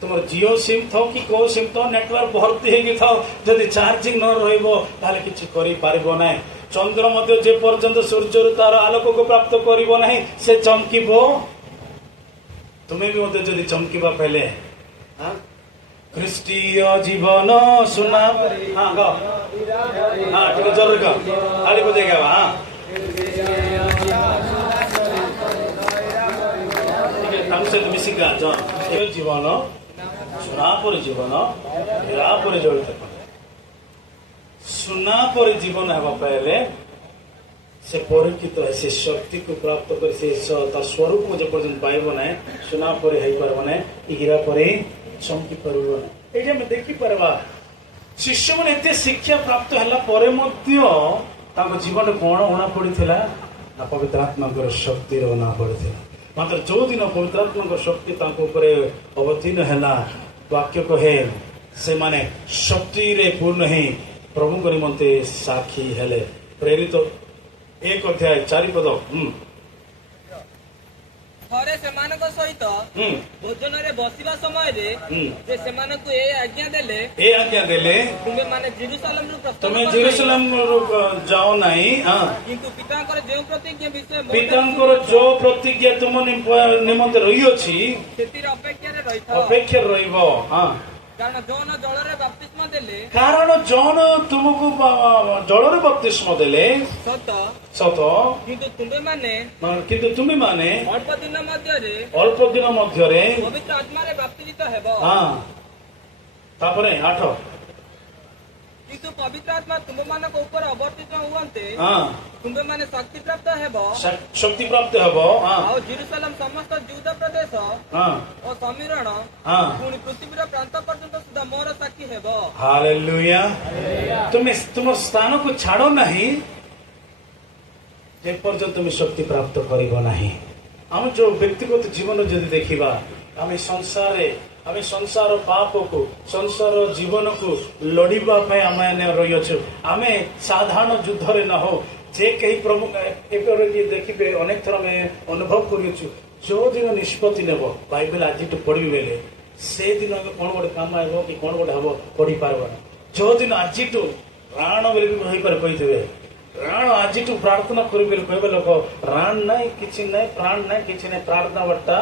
तुमर जियो सिम थो कि को सिम तो नेटवर्क भर्ती हेगी थो जदि चार्जिंग न रहइबो ताले किछि करि पारिबो नै चंद्र मध्य जे पर्यंत सूर्य तार आलोक को प्राप्त करिबो नै से चमकिबो तुमे भी मते जदि चमकिबा पहले हां ख्रिस्टीय जीवन सुना हाँ गा हाँ ठीक है जरूर गा आली बजेगा हाँ ठीक है तम से तुम इसी का जान जीवन सुना पर जीवन मेरा पर जड़ित सुना पर जीवन है पहले से परीक्षित है से शक्ति को प्राप्त कर से तार स्वरूप मुझे पर्यंत पाइब ना सुना पर है पारब ना हीरा पर चमकी पार ये देखी पार्बा शिष्य मैंने एत शिक्षा प्राप्त है जीवन कौन उणा पड़ा पवित्र आत्मा शक्ति उणा पड़ा मात्र जो दिन पवित्र आत्मा शक्ति अवतीर्ण है वाक्य कहे से माने शक्ति रे पूर्ण ही प्रभु को निमंते साक्षी हेले प्रेरित 1 अध्याय 4 पद थरे सेमानक सहित भोजन रे बसिबा समय रे जे सेमानक ए आज्ञा देले तुमे माने जेरूशलेम रु प्रस्थान तुमे जेरूशलेम रु जाओ नहीं हां किंतु पितांकर जो प्रतिज्ञा विषय पितांकर जो प्रतिज्ञा तुम निमंते रही अछि सेतिर अपेक्षा रे रहिबो हां कारण जौन जलरे बपतिस्मा देले तुमको जलरे बपतिस्मा देले सत किंतु तुमे माने अल्प दिन मध्य रे पवित्र आत्मा रे बपतिस्मित हेबो हां तापरे 8 किंतु पवित्र आत्मा तुम मानक ऊपर अवर्तित हुअन्ते तुमे माने शक्ति प्राप्त हेबो हां आ जेरूशलेम समस्त यहूदा प्रदेश और समीरण पुनि पृथ्वीर प्रांत पर्यंत सुधा मोर साक्षी हेबो हालेलुया तुम स्थान को छाड़ो नहीं जे पर्यंत तुम शक्ति प्राप्त करिबो नहीं हम जो व्यक्तिगत जीवन जदि देखिबा आम संसार पाप को संसार जीवन को लड़िबा आम रही आम साधारण युद्ध रे न हो जे कहीं प्रभु देखिए अनेक थर आम अनुभव कर जो दिन निष्पत्ति नेब बाइबल आज पढ़ी बेले से दिन कौन गोटे काम आब कि कौन गोटे हम पढ़ी पार्ब जो दिन आज राण बोली कही राण आज प्रार्थना कर कहे लोक राण नाई कि प्राण नाई कि प्रार्थना बर्ता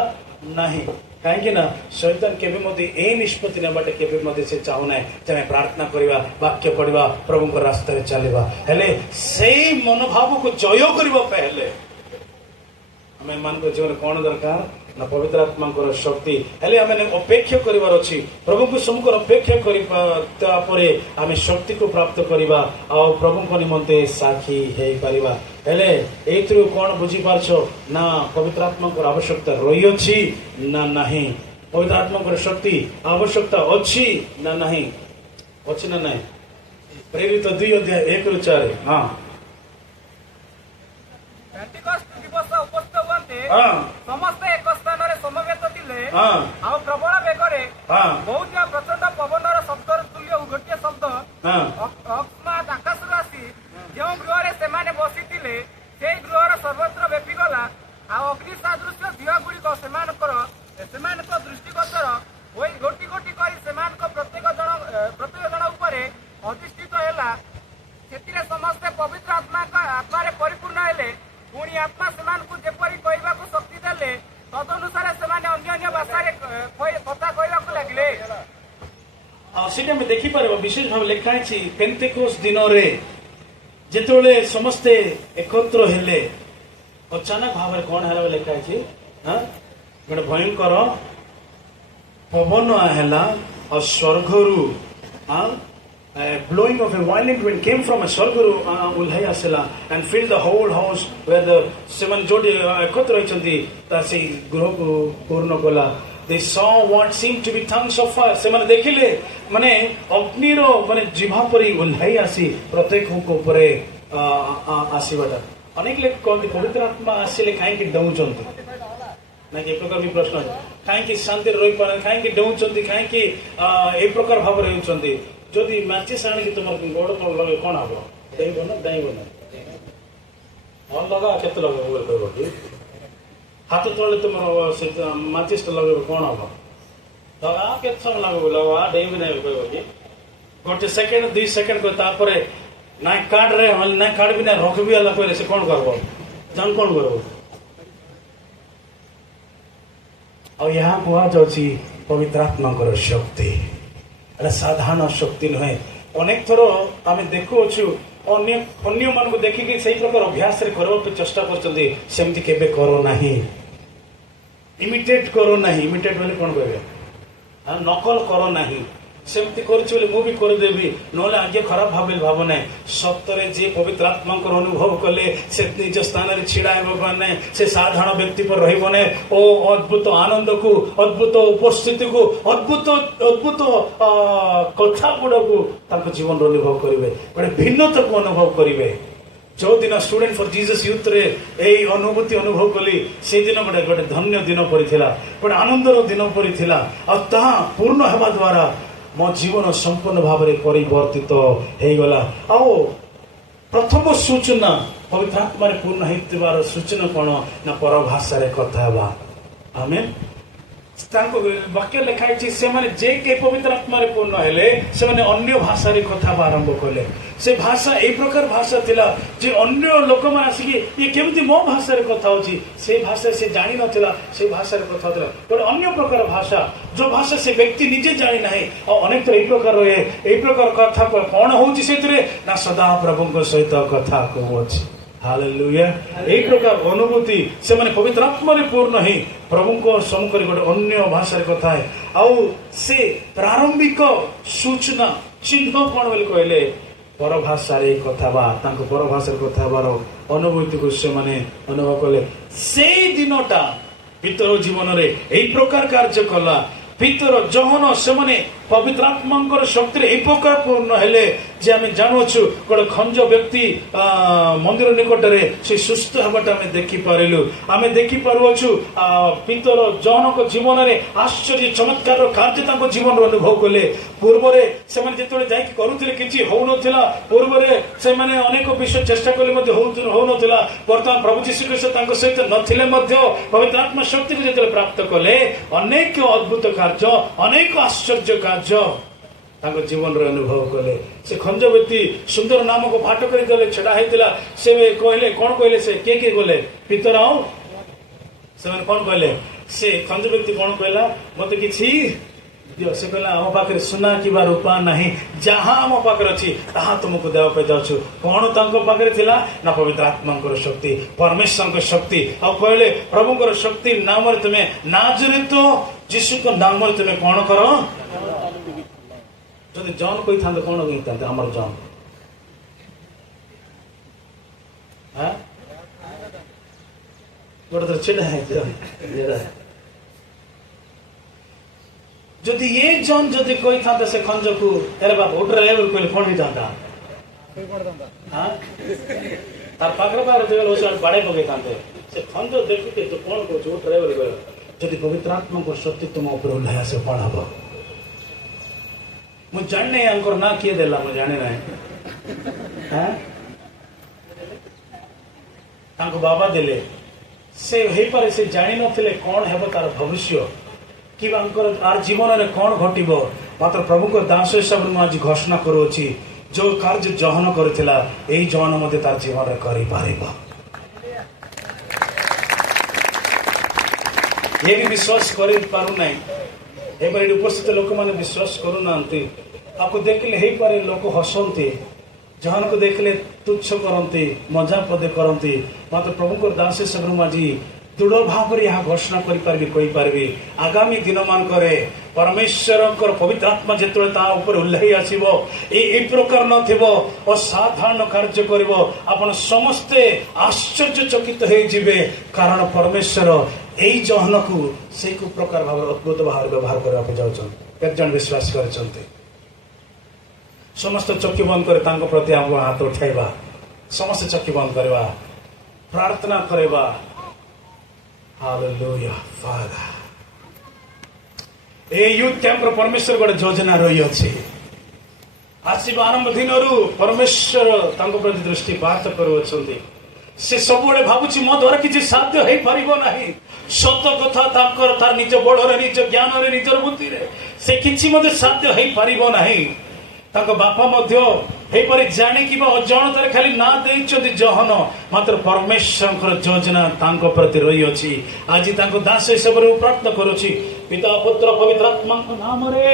नहीं कहीं शैतान केवे ए निष्पत्ति नेबाटे केवे से चाहूना जे प्रार्थना करवा वाक्य पढ़ा प्रभु रास्ता चलवा हेले से मनोभाव को जय करने आम मान जीवन कौन दरकार ନା ପବିତ୍ର ଆତ୍ମାଙ୍କର ଶକ୍ତି। ହେଲେ ଆମେ ଅପେକ୍ଷା କରିବାର ଅଛି, ପ୍ରଭୁଙ୍କୁ ସମ୍ମୁଖରେ ଅପେକ୍ଷା କରିବା, ତାପରେ ଆମେ ଶକ୍ତିକୁ ପ୍ରାପ୍ତ କରିବା ଆଉ ପ୍ରଭୁଙ୍କ ନିମନ୍ତେ ସାକ୍ଷୀ ହେଇପାରିବା। ହେଲେ ଏଇଥିରୁ କଣ ବୁଝିପାରୁଛ ନା ପବିତ୍ର ଆତ୍ମାଙ୍କର ଆବଶ୍ୟକତା ରହିଅଛି ନା ନାହିଁ? ପବିତ୍ର ଆତ୍ମାଙ୍କର ଶକ୍ତି ଆବଶ୍ୟକତା ଅଛି ନା ନାହିଁ? ଅଛି ନା ନାହିଁ? ପ୍ରେରିତ 2:1-4। ହଁ ପେଣ୍ଟିକଷ୍ଟ ଦିବସ ଉପସ୍ଥିତ ହୁଅନ୍ତେ ହଁ ସମସ୍ତେ ଏକ ସ୍ଥାନରେ ସମବେତ ଥିଲେ। ହଁ ଆଉ ପ୍ରବଳ ବେଗରେ ହଁ ବହୁଥିବା ପ୍ରଚଣ୍ଡ ପବନର ଶବ୍ଦର ତୁଲ୍ୟ ଗୋଟିଏ ଶବ୍ଦ ହଁ ଅକସ୍ମାତ୍ ଆକାଶରୁ ଆସି ଯେଉଁ ଗୃହରେ ସେମାନେ ବସିଥିଲେ ସେଇ ଗୃହର ସର୍ବତ୍ର ବ୍ୟାପିଗଲା। ଆଉ ଅଗ୍ନି ସାଦୃଶ୍ୟ ଦିଅ ଗୁଡିକ ସେମାନଙ୍କ ଦୃଷ୍ଟିଗୋଚର ହୋଇ ଗୋଟି ଗୋଟି କରି ସେମାନଙ୍କ ପ୍ରତ୍ୟେକ ଜଣ ଉପରେ ଅଧିଷ୍ଠିତ ହେଲା। ସେଥିରେ ସମସ୍ତେ ପବିତ୍ର ଆତ୍ମାରେ ପରିପୂର୍ଣ୍ଣ ହେଲେ। ପୁଣି ଆତ୍ମା ସେମାନଙ୍କୁ ଯେପରି କହିବାକୁ ଶକ୍ତି ଦେଲେ ତଦନୁସାରେ ସେମାନେ ଅନ୍ୟ ଭାଷାରେ କଥା କହିବାକୁ ଲାଗିଲେ। ସେଟା ଆମେ ଦେଖିପାରିବା। ବିଶେଷ ଭାବେ ଲେଖା ହେଇଛି ପେନ୍ତେକୋସ୍ତ ଦିନରେ ଯେତେବେଳେ ସମସ୍ତେ ଏକତ୍ର ହେଲେ ଅଚାନକ ଭାବରେ କଣ ହେଲା ଲେଖା ହେଇଛି, ଗୋଟେ ଭୟଙ୍କର ପବନ ହେଲା ଆଉ ସ୍ୱର୍ଗରୁ blowing of a violent wind came from a ସ୍ୱର୍ଗରୁ ଓହ୍ଲାଇ ଆସିଲା and filled the whole house where the ସେମାନେ ଯୋଉଠି ଏକତ୍ର ହେଇଛନ୍ତି ତା ସେଇ ଗୃହକୁ ପୂର୍ଣ୍ଣ କଲା। They saw what seemed to be tongues of fire. ସେମାନେ ଦେଖିଲେ ମାନେ ଅଗ୍ନିର ମାନେ ଜିଭା ପରି ଓହ୍ଲାଇ ଆସି ପ୍ରତ୍ୟେକଙ୍କ ଉପରେ ଆସିବାଟା। ଅନେକ ଲୋକ କହନ୍ତି ପବିତ୍ର ଆତ୍ମା ଆସିଲେ କାହିଁକି ଡରୁଛନ୍ତି? ନାଇଁ ଏ ପ୍ରକାର ବି ପ୍ରଶ୍ନ ଅଛି। କାହିଁକି ଶାନ୍ତିରେ ରହିପାରେ, କାହିଁକି ଡରୁଛନ୍ତି, କାହିଁକି ଏ ପ୍ରକାର ଭାବରେ ହେଉଛନ୍ତି? ଯଦି ମାଚିସ୍ ଆଣିକି ତୁମର ଗୋଡ଼ ତଳ ଲଗେଇ କଣ ହବ? ଡେଇଁବ ନା ଡାଇଁବ ନା? ହଁ ଲଗା, କେତେ ଲଗେଇବ ବୋଲି କହିବ କି? ହାତ ତଳେ ତୁମର ସେ ମାଚିସ୍ ଟା ଲଗେଇବ କଣ ହବ? ଲଗା, କେତେ ସମୟ ଲାଗିବ? ଲଗା, ଡେଇଁବି ନାହିଁ କହିବ କି? ଗୋଟେ ସେକେଣ୍ଡ 2 ସେକେଣ୍ଡ କହ, ତାପରେ ନାଇଁ କାର୍ଡରେ ନାଇଁ କାଢବି ନା ରଖିବି ହେଲା କହିଲେ ସେ କଣ କରିବ? ଜାଣ କଣ କରିବ? ଆଉ ଏହା କୁହାଯାଉଛି ପବିତ୍ର ଆତ୍ମାଙ୍କର ଶକ୍ତି। ଏଟା ସାଧାରଣ ଶକ୍ତି ନୁହେଁ। ଅନେକ ଥର ଆମେ ଦେଖୁଅଛୁ ଅନ୍ୟମାନଙ୍କୁ ଦେଖିକି ସେଇ ପ୍ରକାର ଅଭ୍ୟାସରେ କରିବାକୁ ଚେଷ୍ଟା କରୁଛନ୍ତି। ସେମିତି କେବେ କର ନାହିଁ। ଇମିଟେଟ୍ କର ନାହିଁ। ଇମିଟେଟ୍ ବୋଲି କଣ କହିବେ? ନକଲ କର ନାହିଁ। ସେମିତି କରୁଛି ବୋଲି ମୁଁ ବି କରିଦେବି, ନହେଲେ ଆଜ୍ଞା ଖରାପ ଭାବ ନାହିଁ। ସତରେ ଯିଏ ପବିତ୍ର ଆତ୍ମାଙ୍କର ଅନୁଭବ କଲେ ସେ ନିଜ ସ୍ଥାନରେ ଛିଡା ହେବ ମାନେ ସେ ସାଧାରଣ ବ୍ୟକ୍ତି પર ରହିବ ନାହିଁ। ଓ ଅଦ୍ଭୁତ ଆନନ୍ଦକୁ, ଅଦ୍ଭୁତ ଉପସ୍ଥିତିକୁ, ଅଦ୍ଭୁତ କଥା ଗୁଡାକୁ ତାଙ୍କ ଜୀବନରେ ଅନୁଭବ କରିବେ। ଗୋଟେ ଭିନ୍ନତାକୁ ଅନୁଭବ କରିବେ। ଯୋଉଦିନ ଷ୍ଟୁଡେଣ୍ଟ ଫର ଜିଜସ୍ ୟୁଥରେ ଏଇ ଅନୁଭୂତି ଅନୁଭବ କଲି, ସେଇଦିନ ଗୋଟେ ଧନ୍ୟ ଦିନ ପରିଥିଲା, ଗୋଟେ ଆନନ୍ଦର ଦିନ ପରିଥିଲା। ଆଉ ତାହା ପୂର୍ଣ୍ଣ ହେବା ଦ୍ୱାରା ମୋ ଜୀବନ ସମ୍ପୂର୍ଣ୍ଣ ଭାବରେ ପରିବର୍ତ୍ତିତ ହେଇଗଲା। ଆଉ ପ୍ରଥମ ସୂଚନା ପବିତ୍ର ଆତ୍ମାରେ ପୂର୍ଣ୍ଣ ହେଇଥିବାର ସୂଚନା କଣ ନା ପରଭାଷାରେ କଥା ହେବା। ଆମେ ତାଙ୍କ ବାକ୍ୟ ଲେଖା ହେଇଛି ସେମାନେ ଯେ କେ ପବିତ୍ର ଆତ୍ମାରେ ପୂର୍ଣ୍ଣ ହେଲେ ସେମାନେ ଅନ୍ୟ ଭାଷାରେ କଥା ହେବା ଆରମ୍ଭ କଲେ। ସେ ଭାଷା ଏଇ ପ୍ରକାର ଭାଷା ଥିଲା ଯେ ଅନ୍ୟ ଲୋକମାନେ ଆସିକି ଇଏ କେମିତି ମୋ ଭାଷାରେ କଥା ହଉଛି, ସେ ଭାଷା ସେ ଜାଣିନଥିଲା, ସେ ଭାଷାରେ କଥା ହଉଥିଲା। ଗୋଟେ ଅନ୍ୟ ପ୍ରକାର ଭାଷା, ଯୋଉ ଭାଷା ସେ ବ୍ୟକ୍ତି ନିଜେ ଜାଣିନାହିଁ। ଆଉ ଅନେକ ଥର ଏଇ ପ୍ରକାର କଥା କଣ ହଉଛି ସେଥିରେ ନା ସଦା ପ୍ରଭୁଙ୍କ ସହିତ କଥା କହୁଅଛି। ହାଲେଲୁୟା। ଏଇ ପ୍ରକାର ଅନୁଭୂତି ସେମାନେ ପବିତ୍ର ଆତ୍ମାରେ ପୂର୍ଣ୍ଣ ହିଁ ପ୍ରଭୁଙ୍କ ସମ୍ମୁଖରେ ଗୋଟେ ଅନ୍ୟ ଭାଷାରେ କଥା ହେ। ଆଉ ସେ ପ୍ରାରମ୍ଭିକ ସୂଚନା ଚିହ୍ନ କଣ ବୋଲି କହିଲେ? ପରଭାଷାରେ କଥା ହେବା। ତାଙ୍କ ପରଭାଷାରେ କଥା ହେବାର ଅନୁଭୂତିକୁ ସେମାନେ ଅନୁଭବ କଲେ। ସେଇ ଦିନଟା ଭିତର ଜୀବନରେ ଏଇ ପ୍ରକାର କାର୍ଯ୍ୟ କଲା। ଭିତର ଯହନ ସେମାନେ ପବିତ୍ର ଆତ୍ମାଙ୍କର ଶକ୍ତିରେ এই প্রকার পূর্ণ ହେଲେ যে ଆମେ ଜାଣୁଛୁ ଗୋଟେ ଖଞ୍ଜ ବ୍ୟକ୍ତି ମନ୍ଦିର ନିକଟରେ ସେ ସୁସ୍ଥ ହେବାଟା ଆମେ ଦେଖିପାରିଲୁ। ଆମେ ଦେଖିପାରୁଅଛୁ ଭିତର ଯହନଙ୍କ ଜୀବନରେ ଆଶ୍ଚର୍ଯ୍ୟ ଚମତ୍କାର କାର୍ଯ୍ୟ ତାଙ୍କ ଜୀବନରେ ଅନୁଭବ କଲେ। ପୂର୍ବରେ ସେମାନେ ଯେତେବେଳେ ଯାଇକି କରୁଥିଲେ କିଛି ହଉନଥିଲା। ପୂର୍ବରେ ସେମାନେ ଅନେକ ବିଷୟ ଚେଷ୍ଟା କଲେ ମଧ୍ୟ ହଉନଥିଲା। ବର୍ତ୍ତମାନ ପ୍ରଭୁ ଯୀଶୁଖ୍ରୀଷ୍ଟ ତାଙ୍କ ସହିତ ନଥିଲେ ମଧ୍ୟ ପବିତ୍ର ଆତ୍ମା ଶକ୍ତିକୁ ଯେତେବେଳେ ପ୍ରାପ୍ତ କଲେ ଅନେକ ଅଦ୍ଭୁତ କାର୍ଯ୍ୟ, ଅନେକ ଆଶ୍ଚର୍ଯ୍ୟ କାର୍ଯ୍ୟ ତାଙ୍କ ଜୀବନରେ ଅନୁଭବ କଲେ। ସେ ଖଞ୍ଜ ବ୍ୟକ୍ତି ସୁନ୍ଦର ନାମକ ପାଠ କରିଦେଲେ ଛିଡା ହେଇଥିଲା। ସେ କହିଲେ କଣ କହିଲେ? ସେ କିଏ ଗଲେ ପିତର ଆଉ ସେମାନେ କଣ କହିଲେ? ସେ ଖଞ୍ଜ ବ୍ୟକ୍ତି କଣ କହିଲା? ମତେ କିଛି ଦିଅ। ସେ କହିଲା ଆମ ପାଖରେ ସୁନା କିମ୍ବା ରୂପା ନାହିଁ, ଯାହା ଆମ ପାଖରେ ଅଛି ତାହା ତୁମକୁ ଦେବା ପାଇଁ ଯାଉଛୁ। କଣ ତାଙ୍କ ପାଖରେ ଥିଲା ନା ପବିତ୍ର ଆତ୍ମାଙ୍କର ଶକ୍ତି, ପରମେଶ୍ୱରଙ୍କ ଶକ୍ତି। ଆଉ କହିଲେ ପ୍ରଭୁଙ୍କର ଶକ୍ତି ନାମରେ ତୁମେ ନାଜରିତ ଯୀଶୁଙ୍କ ନାମରେ ତୁମେ କଣ କର। ଯଦି ଜନ କହିଥାନ୍ତେ କଣ କହିଥାନ୍ତେ ଆମର ଜନ? ଗୋଟେ ଥର ଛିଡା ଯଦି ଏ ଜନ ଯଦି କହିଥାନ୍ତେ ସେ ଖଞ୍ଜକୁ ଆରେ ବାପ ଉଠରେ କହିଲେ କଣ ହେଇଥାନ୍ତା? ତାର ପାଖରେ ବାଡେଇ ପକେଇଥାନ୍ତେ। ସେ ଖଞ୍ଜ ଦେଖିକି ତୁ କଣ କହୁଛୁ ଉଠରେ କହିଲେ। ଯଦି ପବିତ୍ର ଆତ୍ମାଙ୍କ ଶକ୍ତି ତୁମ ଉପରେ ଓହ୍ଲାଇ ଆସିବ କଣ ହବ? ମୁଁ ଜାଣିନାହିଁ ଆଙ୍କର ନା କିଏ ଦେଲା, ମୁଁ ଜାଣି ନାହିଁ। ତାଙ୍କ ବାବା ଦେଲେ। ସେ ହେଇପାରେ ସେ ଜାଣିନଥିଲେ କଣ ହେବ ତାର ଭବିଷ୍ୟ କିମ୍ବା ତାର ଜୀବନରେ କଣ ଘଟିବ। ମାତ୍ର ପ୍ରଭୁଙ୍କ ଦାସ ହିସାବରେ ମୁଁ ଆଜି ଘୋଷଣା କରୁଅଛି, ଯୋଉ କାର୍ଯ୍ୟ ଜହନ କରିଥିଲା ଏଇ ଜହନ ମଧ୍ୟ ତାର ଜୀବନରେ କରିପାରିବ। ଏ ବି ବିଶ୍ୱାସ କରିପାରୁନାହିଁ। ଏବେ ଏଠି ଉପସ୍ଥିତ ଲୋକମାନେ ବିଶ୍ୱାସ କରୁନାହାନ୍ତି। ଆକୁ ଦେଖିଲେ ହେଇପାରେ ଲୋକ ହସନ୍ତି, ଜହନକୁ ଦେଖିଲେ ତୁଚ୍ଛ କରନ୍ତି, ମଜା ପଦେ କରନ୍ତି। ମାତ୍ର ପ୍ରଭୁଙ୍କର ଦାସ ହିସାବରେ ମୁଁ ଆଜି ଦୃଢ ଭାବରେ ଏହା ଘୋଷଣା କରିପାରିବି, କହିପାରିବି ଆଗାମୀ ଦିନ ମାନଙ୍କରେ ପରମେଶ୍ୱରଙ୍କର ପବିତ୍ର ଆତ୍ମା ଯେତେବେଳେ ତା ଉପରେ ଓହ୍ଲାଇ ଆସିବ, ଏଇ ପ୍ରକାର ନଥିବ, ଅସାଧାରଣ କାର୍ଯ୍ୟ କରିବ। ଆପଣ ସମସ୍ତେ ଆଶ୍ଚର୍ଯ୍ୟଚକିତ ହେଇଯିବେ, କାରଣ ପରମେଶ୍ୱର ଏଇ ଜହନକୁ ସେଇ ପ୍ରକାର ଭାବରେ ଅଦ୍ଭୁତ ଭାବରେ ବ୍ୟବହାର କରିବାକୁ ଯାଉଛନ୍ତି। କେତେ ଜଣ ବିଶ୍ୱାସ କରିଛନ୍ତି? ସମସ୍ତେ ଚକ୍ଷୁ ବନ୍ଦ କରି ତାଙ୍କ ପ୍ରତି ଆମ ହାତ ଉଠାଇବା, ସମସ୍ତେ ଚକ୍ଷୁ ବନ୍ଦ କରିବା, ପ୍ରାର୍ଥନା କରିବା। Hallelujah father. এই ୟୁଥ୍ କ୍ୟାମ୍ପର ପରମେଶ୍ୱର ଗୋଟେ ଯୋଜନା ରହିଅଛି। ଆସିବା ଆରମ୍ଭ ଦିନରୁ ପରମେଶ୍ୱର ତାଙ୍କ ପ୍ରତି ଦୃଷ୍ଟିପାତ କରୁଅଛନ୍ତି। ସେ ସବୁବେଳେ ଭାବୁଛି ମୋ ଦ୍ୱାରା କିଛି ସାଧ୍ୟ ହେଇପାରିବ ନାହିଁ। ସତ କଥା ତାଙ୍କର ତାର ନିଜ ବଳରେ, ନିଜ ଜ୍ଞାନରେ, ନିଜର ବୁଦ୍ଧିରେ ସେ କିଛି ମଧ୍ୟ ସାଧ୍ୟ ହେଇପାରିବ ନାହିଁ। ତାଙ୍କ ବାପା ମଧ୍ୟ ହେଇପାରେ ଜାଣିକି ବା ଅଜାଣତାରେ ଖାଲି ନା ଦେଇଛନ୍ତି ଜହନ, ମାତ୍ର ପରମେଶ୍ୱରଙ୍କର ଯୋଜନା ତାଙ୍କ ପ୍ରତି ରହିଅଛି। ଆଜି ତାଙ୍କ ଦାସ ହିସାବରେ ମୁଁ ପ୍ରାର୍ଥନା କରୁଛି, ପିତା ପୁତ୍ର ପବିତ୍ର ଆତ୍ମାଙ୍କ ନାମରେ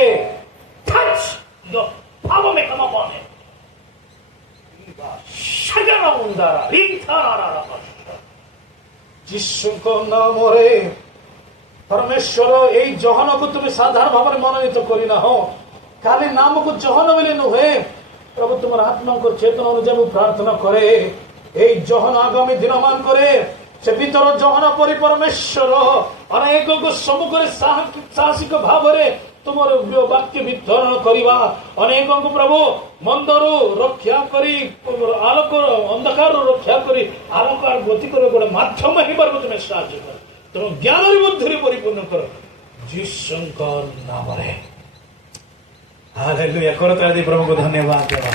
ଯୀଶୁଙ୍କ ନାମରେ ପରମେଶ୍ୱର ଏଇ ଜହନକୁ ତୁମେ ସାଧାରଣ ଭାବରେ ମନୋନୀତ କରିନାହ। ଖାଲି ନାମକୁ ଜହନ ବୋଲି ନୁହେଁ ପ୍ରଭୁ, ତୁମର ଆତ୍ମାଙ୍କ ଚେତନ ଅନୁଯାୟୀ ମୁଁ ପ୍ରାର୍ଥନା କରେ ଏଇ ଜହନ ଆଗାମୀ ଦିନ ମାନଙ୍କରେ ସେ ଭିତର ଜହନ ପରି ପରମେଶ୍ୱର ଅନେକଙ୍କ ସମ୍ମୁଖରେ ସାହସିକ ଭାବରେ ତୁମର ବାକ୍ୟ ବିତରଣ କରିବା, ଅନେକଙ୍କୁ ପ୍ରଭୁ ମନ୍ଦରୁ ରକ୍ଷା କରି, ଆଲୋକ ଅନ୍ଧକାରରୁ ରକ୍ଷା କରି ଆଲୋକ ଗତି କରିବା ଗୋଟେ ମାଧ୍ୟମ ହେଇପାରିବ। ତୁମେ ସାହାଯ୍ୟ କର, ତୁମ ଜ୍ଞାନରେ ବୁଦ୍ଧିରେ ପରିପୂର୍ଣ୍ଣ କର ଯୀଶୁଙ୍କ ନାମରେ। ହାଲେଲୁୟା। କରତାଳି ଦେଇ ପ୍ରଭୁଙ୍କୁ ଧନ୍ୟବାଦ ଦେବା।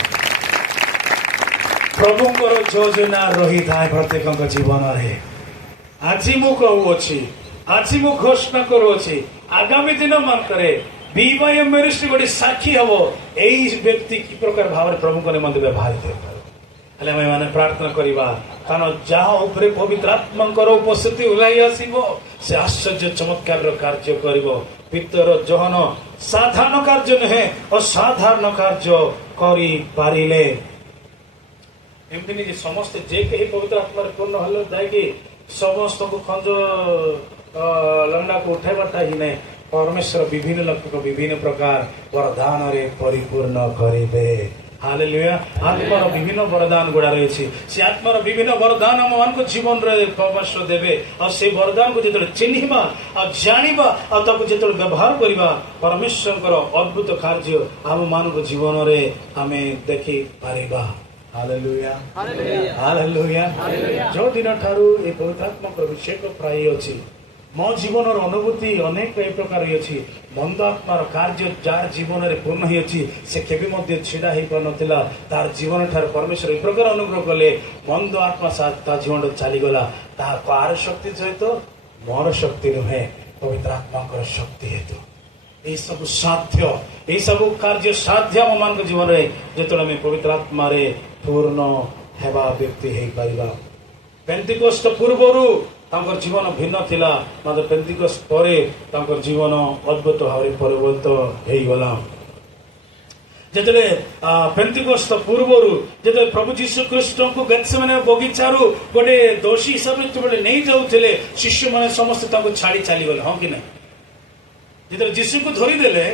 ପ୍ରଭୁଙ୍କର ଯୋଜନା ରହିଥାଏ ପ୍ରତ୍ୟେକଙ୍କ ଜୀବନରେ। ଆଜି ମୁଁ କହୁଅଛି, ଆଜି ମୁଁ ଘୋଷଣା କରୁଅଛି, ଆଗାମୀ ଦିନ ମାନଙ୍କରେ ଗୋଟେ ସାକ୍ଷୀ ହବ ଏଇ ବ୍ୟକ୍ତି କି ପ୍ରକାର ଭାବରେ ପ୍ରଭୁଙ୍କ ନିମନ୍ତେ ବ୍ୟବହାରିତ ହେଇପାରିବ। ହେଲେ ଆମେ ମାନେ ପ୍ରାର୍ଥନା କରିବା, କାରଣ ଯାହା ଉପରେ ପବିତ୍ର ଆତ୍ମାଙ୍କର ଉପସ୍ଥିତି ଓହ୍ଲାଇ ଆସିବ ସେ ଆଶ୍ଚର୍ଯ୍ୟ ଚମତ୍କାର କାର୍ଯ୍ୟ କରିବ। ଭିତର ଜହନ ସାଧାରଣ କାର୍ଯ୍ୟ ନୁହେଁ, ଅସାଧାରଣ କାର୍ଯ୍ୟ କରିପାରିଲେ ଏମିତି ନିଜେ ସମସ୍ତେ ଯେ କେହି ପବିତ୍ର ଆତ୍ମାରେ ପୂର୍ଣ୍ଣ ହେଲେ ଯାଇକି ସମସ୍ତଙ୍କୁ ଖଞ୍ଜ ଲଣ୍ଡାକୁ ଉଠାଇବାଟା ହିଁ ନାହିଁ। ପରମେଶ୍ୱର ବିଭିନ୍ନ ଲୋକଙ୍କ ବିଭିନ୍ନ ପ୍ରକାର ବରଦାନରେ ପରିପୂର୍ଣ୍ଣ କରିବେ। ହାଲେଲୁୟା। ଆତ୍ମାର ବିଭିନ୍ନ ବରଦାନ ଗୁଡା ରହିଛି। ସେ ଆତ୍ମାର ବିଭିନ୍ନ ବରଦାନ ଆମ ମାନଙ୍କ ଜୀବନରେ ପ୍ରବେଶ ଦେବେ। ଆଉ ସେ ବରଦାନକୁ ଯେତେବେଳେ ଚିହ୍ନିବା ଆଉ ଜାଣିବା ଆଉ ତାକୁ ଯେତେବେଳେ ବ୍ୟବହାର କରିବା, ପରମେଶ୍ୱରଙ୍କର ଅଦ୍ଭୁତ କାର୍ଯ୍ୟ ଆମ ମାନଙ୍କ ଜୀବନରେ ଆମେ ଦେଖିପାରିବା। Hallelujah, hallelujah. ଯୋଉ ଦିନ ଠାରୁ ଏ ପବିତ୍ର ଆତ୍ମାଙ୍କର ଅଭିଷେକ ପ୍ରାୟ ଅଛି, ମୋ ଜୀବନର ଅନୁଭୂତି ଅନେକ ଏ ପ୍ରକାର ଅଛି। ମନ୍ଦ ଆତ୍ମାର କାର୍ଯ୍ୟ ଯାହାର ଜୀବନରେ ପୂର୍ଣ୍ଣ ହେଇଅଛି, ସେ କେବେ ମଧ୍ୟ ଛିଡା ହେଇପାରୁନଥିଲା। ତାର ଜୀବନ ଠାରୁ ପରମେଶ୍ୱର ଏ ପ୍ରକାର ଅନୁଗ୍ରହ କଲେ, ମନ୍ଦ ଆତ୍ମା ତା ଜୀବନ ଚାଲିଗଲା। ତାହା କାହାର ଶକ୍ତି ସହିତ? ମୋର ଶକ୍ତି ନୁହେଁ, ପବିତ୍ର ଆତ୍ମାଙ୍କର ଶକ୍ତି ହେତୁ এই ସବୁ ସାଧ୍ୟ, এই ସବୁ କାର୍ଯ୍ୟ ସାଧ୍ୟ ଆମ ମାନଙ୍କ ଜୀବନରେ ଯେତେବେଳେ ଆମେ ପବିତ୍ର ଆତ୍ମାରେ ପୂର୍ଣ୍ଣ ହେବା ବ୍ୟକ୍ତି ହେଇପାରିବା। ପେନ୍ତିକୋସ୍ତ ପୂର୍ବରୁ ତାଙ୍କର ଜୀବନ ଭିନ୍ନ ଥିଲା, ମାତ୍ର ପେନ୍ତିକୋସ୍ତ ପରେ ତାଙ୍କର ଜୀବନ ଅଦ୍ଭୁତ ଭାବରେ ପରିବର୍ତ୍ତ ହେଇଗଲା। ଯେତେବେଳେ ପେନ୍ତିକୋସ୍ତ ପୂର୍ବରୁ ଯେତେବେଳେ ପ୍ରଭୁ ଯୀଶୁ ଖ୍ରୀଷ୍ଟଙ୍କୁ ଗେତ୍ସେମନେ ବଗିଚାରୁ ଗୋଟେ ଦୋଷୀ ହିସାବରେ ଯେତେବେଳେ ନେଇ ଯାଉଥିଲେ, ଶିଷ୍ୟମାନେ ସମସ୍ତେ ତାଙ୍କୁ ଛାଡି ଚାଲିଗଲେ, ହଁ କି ନାହିଁ? ଯେତେବେଳେ ଯୀଶୁଙ୍କୁ ଧରିଦେଲେ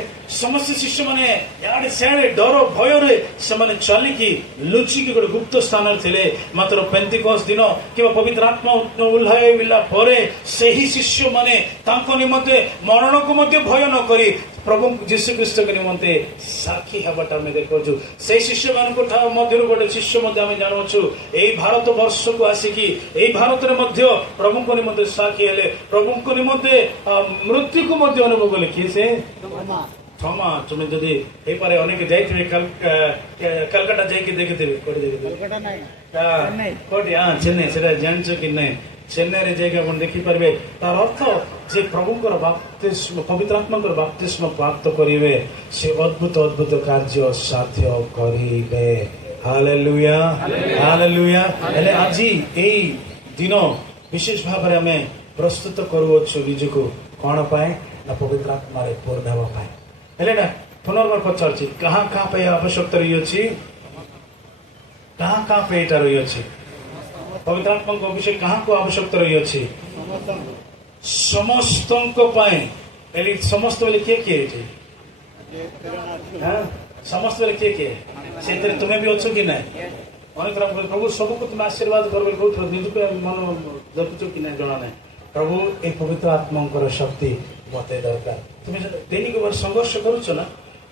ସମସ୍ତ ଶିଷ୍ୟମାନେ ଇଆଡେ ସିଆଡେ ଡର ଭୟରେ ସେମାନେ ଚାଲିକି ଲୁଚିକି ଗୋଟେ ଗୁପ୍ତ ସ୍ଥାନରେ ଥିଲେ। ମାତ୍ର ପେନ୍ତିକୋସ୍ତ ଦିନ କିମ୍ବା ପବିତ୍ର ଆତ୍ମା ଓହ୍ଲାଇଲା ପରେ ସେହି ଶିଷ୍ୟମାନେ ତାଙ୍କ ନିମନ୍ତେ ମରଣକୁ ମଧ୍ୟ ଭୟ ନ କରି ପ୍ରଭୁ ଯୀଶୁ ଖ୍ରୀଷ୍ଟଙ୍କ ନିମନ୍ତେ ସାକ୍ଷୀ ହେବାଟା ଆମେ ଦେଖୁଛୁ। ସେଇ ଶିଷ୍ୟମାନଙ୍କ ମଧ୍ୟରୁ ଗୋଟେ ଶିଷ୍ୟ ମଧ୍ୟ ଆମେ ଜାଣୁଛୁ ଏଇ ଭାରତ ବର୍ଷକୁ ଆସିକି ଏଇ ଭାରତରେ ମଧ୍ୟ ପ୍ରଭୁଙ୍କ ନିମନ୍ତେ ସାକ୍ଷୀ ହେଲେ, ପ୍ରଭୁଙ୍କ ନିମନ୍ତେ ମୃତ୍ୟୁକୁ ମଧ୍ୟ ଅନୁଭବ କଲେ। କିଏ ସେ? ଥମା। ତୁମେ ଯଦି ହେଇପାରେ ଅନେକ ଯାଇଥିବେ କାଲକାଟା ଯାଇକି ଦେଖିଥିବେ। କୋଉଠି ଦେଖିଥିବେ? କୋଉଠି? ଚେନ୍ନାଇ। ସେଟା ଜାଣିଛ କି ନାଇଁ? ଚେନ୍ନାଇରେ ଯାଇକି ଆପଣ ଦେଖିପାରିବେ। ତାର ଅର୍ଥ ଯେ ପ୍ରଭୁଙ୍କର ବାପ୍ତିସ୍ମ, ପବିତ୍ର ଆତ୍ମାଙ୍କର ବାପ୍ତିସ୍ମ ପ୍ରାପ୍ତ କରିବେ, ସେ ଅଦ୍ଭୁତ ଅଦ୍ଭୁତ କାର୍ଯ୍ୟ ସାଧ୍ୟ କରିବେ। Hallelujah, hallelujah. ହେଲେ ଆଜି ଏଇ ଦିନ ବିଶେଷ ଭାବରେ ଆମେ ପ୍ରସ୍ତୁତ କରୁଅଛୁ ନିଜକୁ କଣ ପାଇଁ? ନା ପବିତ୍ର ଆତ୍ମାରେ ପୂର୍ଣ୍ଣ ହେବା ପାଇଁ। ହେଲେ ନା ପୁନର୍ବାର ପଚାରୁଛି, କାହା କାହା ପାଇଁ ଆବଶ୍ୟକତା ରହିଅଛି? କାହା କାହା ପାଇଁ ଏଇଟା ରହିଅଛି? ପବିତ୍ର ଆତ୍ମାଙ୍କ ଅଭିଷେକ କାହାକୁ ଆବଶ୍ୟକତା ରହିଅଛି? ସମସ୍ତଙ୍କ ପାଇଁ। ଏଠି ସମସ୍ତ ବୋଲେ କିଏ କିଏ? ଏଠି ସମସ୍ତ ବୋଲେ କିଏ କିଏ? ସେଥିରେ ତୁମେ ବି ଅଛ କି ନାହିଁ? ଅନେକ ପ୍ରଭୁ ସବୁକୁ ତୁମେ ଆଶୀର୍ବାଦ କରିବେ କହୁଥିବ, ନିଜକୁ ମନ ଦେଖୁଛ କି ନାହିଁ ଜଣା ନାହିଁ। ପ୍ରଭୁ এই ପବିତ୍ର ଆତ୍ମାଙ୍କର ଶକ୍ତି ମତେ ଦରକାର। ତୁମେ ଦୈନିକ ସଂଘର୍ଷ କରୁଛ ନା?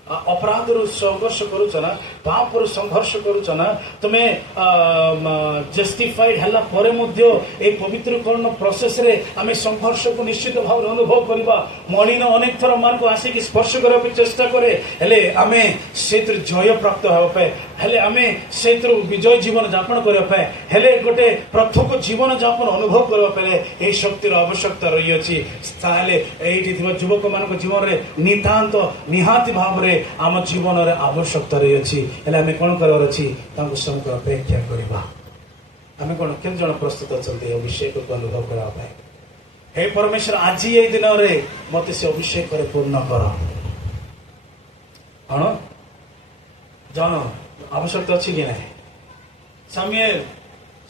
ଅପରାଧରୁ ସଂଘର୍ଷ କରୁଛ ନା? ପାପରୁ ସଂଘର୍ଷ କରୁଛ ନା? ତୁମେ ଜଷ୍ଟିଫାଇଡ ହେଲା ପରେ ମଧ୍ୟ এই ପବିତ୍ରକରଣ ପ୍ରୋସେସରେ ଆମେ ସଂଘର୍ଷକୁ ନିଶ୍ଚିତ ଭାବରେ ଅନୁଭବ କରିବା। ମଳିନ ଅନେକ ଥର ମାନଙ୍କୁ ଆସିକି ସ୍ପର୍ଶ କରିବା ପାଇଁ ଚେଷ୍ଟା କରେ, ହେଲେ ଆମେ ସେଇଥିରୁ ଜୟ ପ୍ରାପ୍ତ ହେବା ପାଇଁ, ହେଲେ ଆମେ ସେଇଥିରୁ ବିଜୟ ଜୀବନ ଯାପନ କରିବା ପାଇଁ, ହେଲେ ଗୋଟେ ପୃଥକ ଜୀବନ ଯାପନ ଅନୁଭବ କରିବା ପାଇଁ ଏହି ଶକ୍ତିର ଆବଶ୍ୟକତା ରହିଅଛି। ତାହେଲେ ଏଇଠି ଥିବା ଯୁବକ ମାନଙ୍କ ଜୀବନରେ ନିହାତି ଭାବରେ ଆମ ଜୀବନରେ ଆବଶ୍ୟକତା ରହିଅଛି। ହେଲେ ଆମେ କଣ କରିବାର ଅଛି? ତାଙ୍କୁ ସମୁଦ୍ର ଅପେକ୍ଷା କରିବା। ଆମେ କଣ କେତେ ଜଣ ପ୍ରସ୍ତୁତ ଅଛନ୍ତି ଅଭିଷେକକୁ ଅନୁଭବ କରିବା ପାଇଁ? ହେ ପରମେଶ୍ୱର, ଆଜି ଏଇ ଦିନରେ ମତେ ସେ ଅଭିଷେକରେ ପୂର୍ଣ୍ଣ କର। କଣ ଜାଣ ଆବଶ୍ୟକତା ଅଛି କି ନାହିଁ?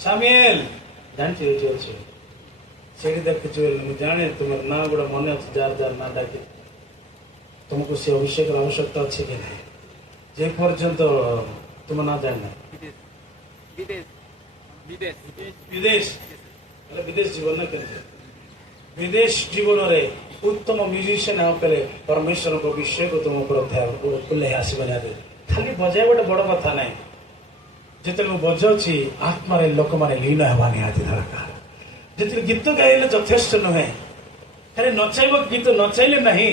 ସାମୁଏଲ ଜାଣିଛୁ ଏଠି ଅଛି, ସେଇଠି ଦେଖୁଛୁ, ମୁଁ ଜାଣେ ତୁମର ନାଁ ଗୁଡା ମନେ ଅଛି, ଯାର ଯାର ନାଁ ଡାକି। ତୁମକୁ ସେ ଅଭିଷେକର ଆବଶ୍ୟକତା ଅଛି କି ନାହିଁ? ଯେ ପର୍ଯ୍ୟନ୍ତ ତୁମ ନାଁ ଜାଣିନା ବିଦେଶ ଜୀବନ ନା କେମିତି? ବିଦେଶ ଜୀବନରେ ଉତ୍ତମ ମ୍ୟୁଜିସିଆନ ହେବା ପରେ ପରମେଶ୍ୱରଙ୍କ ଅଭିଷେକ ତୁମ ଉପରେ ଓହ୍ଲେଇ ଆସିବ ନିହାତି। ଖାଲି ବଜାଇବାଟା ବଡ କଥା ନାହିଁ, ଯେତେବେଳେ ମୁଁ ବଜାଉଛି ଆତ୍ମାରେ ଲୋକମାନେ ଲୀନ ହେବା ନିହାତି ଦରକାର। ଯେତେବେଳେ ଗୀତ ଗାଇଲେ ଯଥେଷ୍ଟ ନୁହେଁ, ଖାଲି ନଚାଇବ, ଗୀତ ନଚାଇଲେ ନାହିଁ।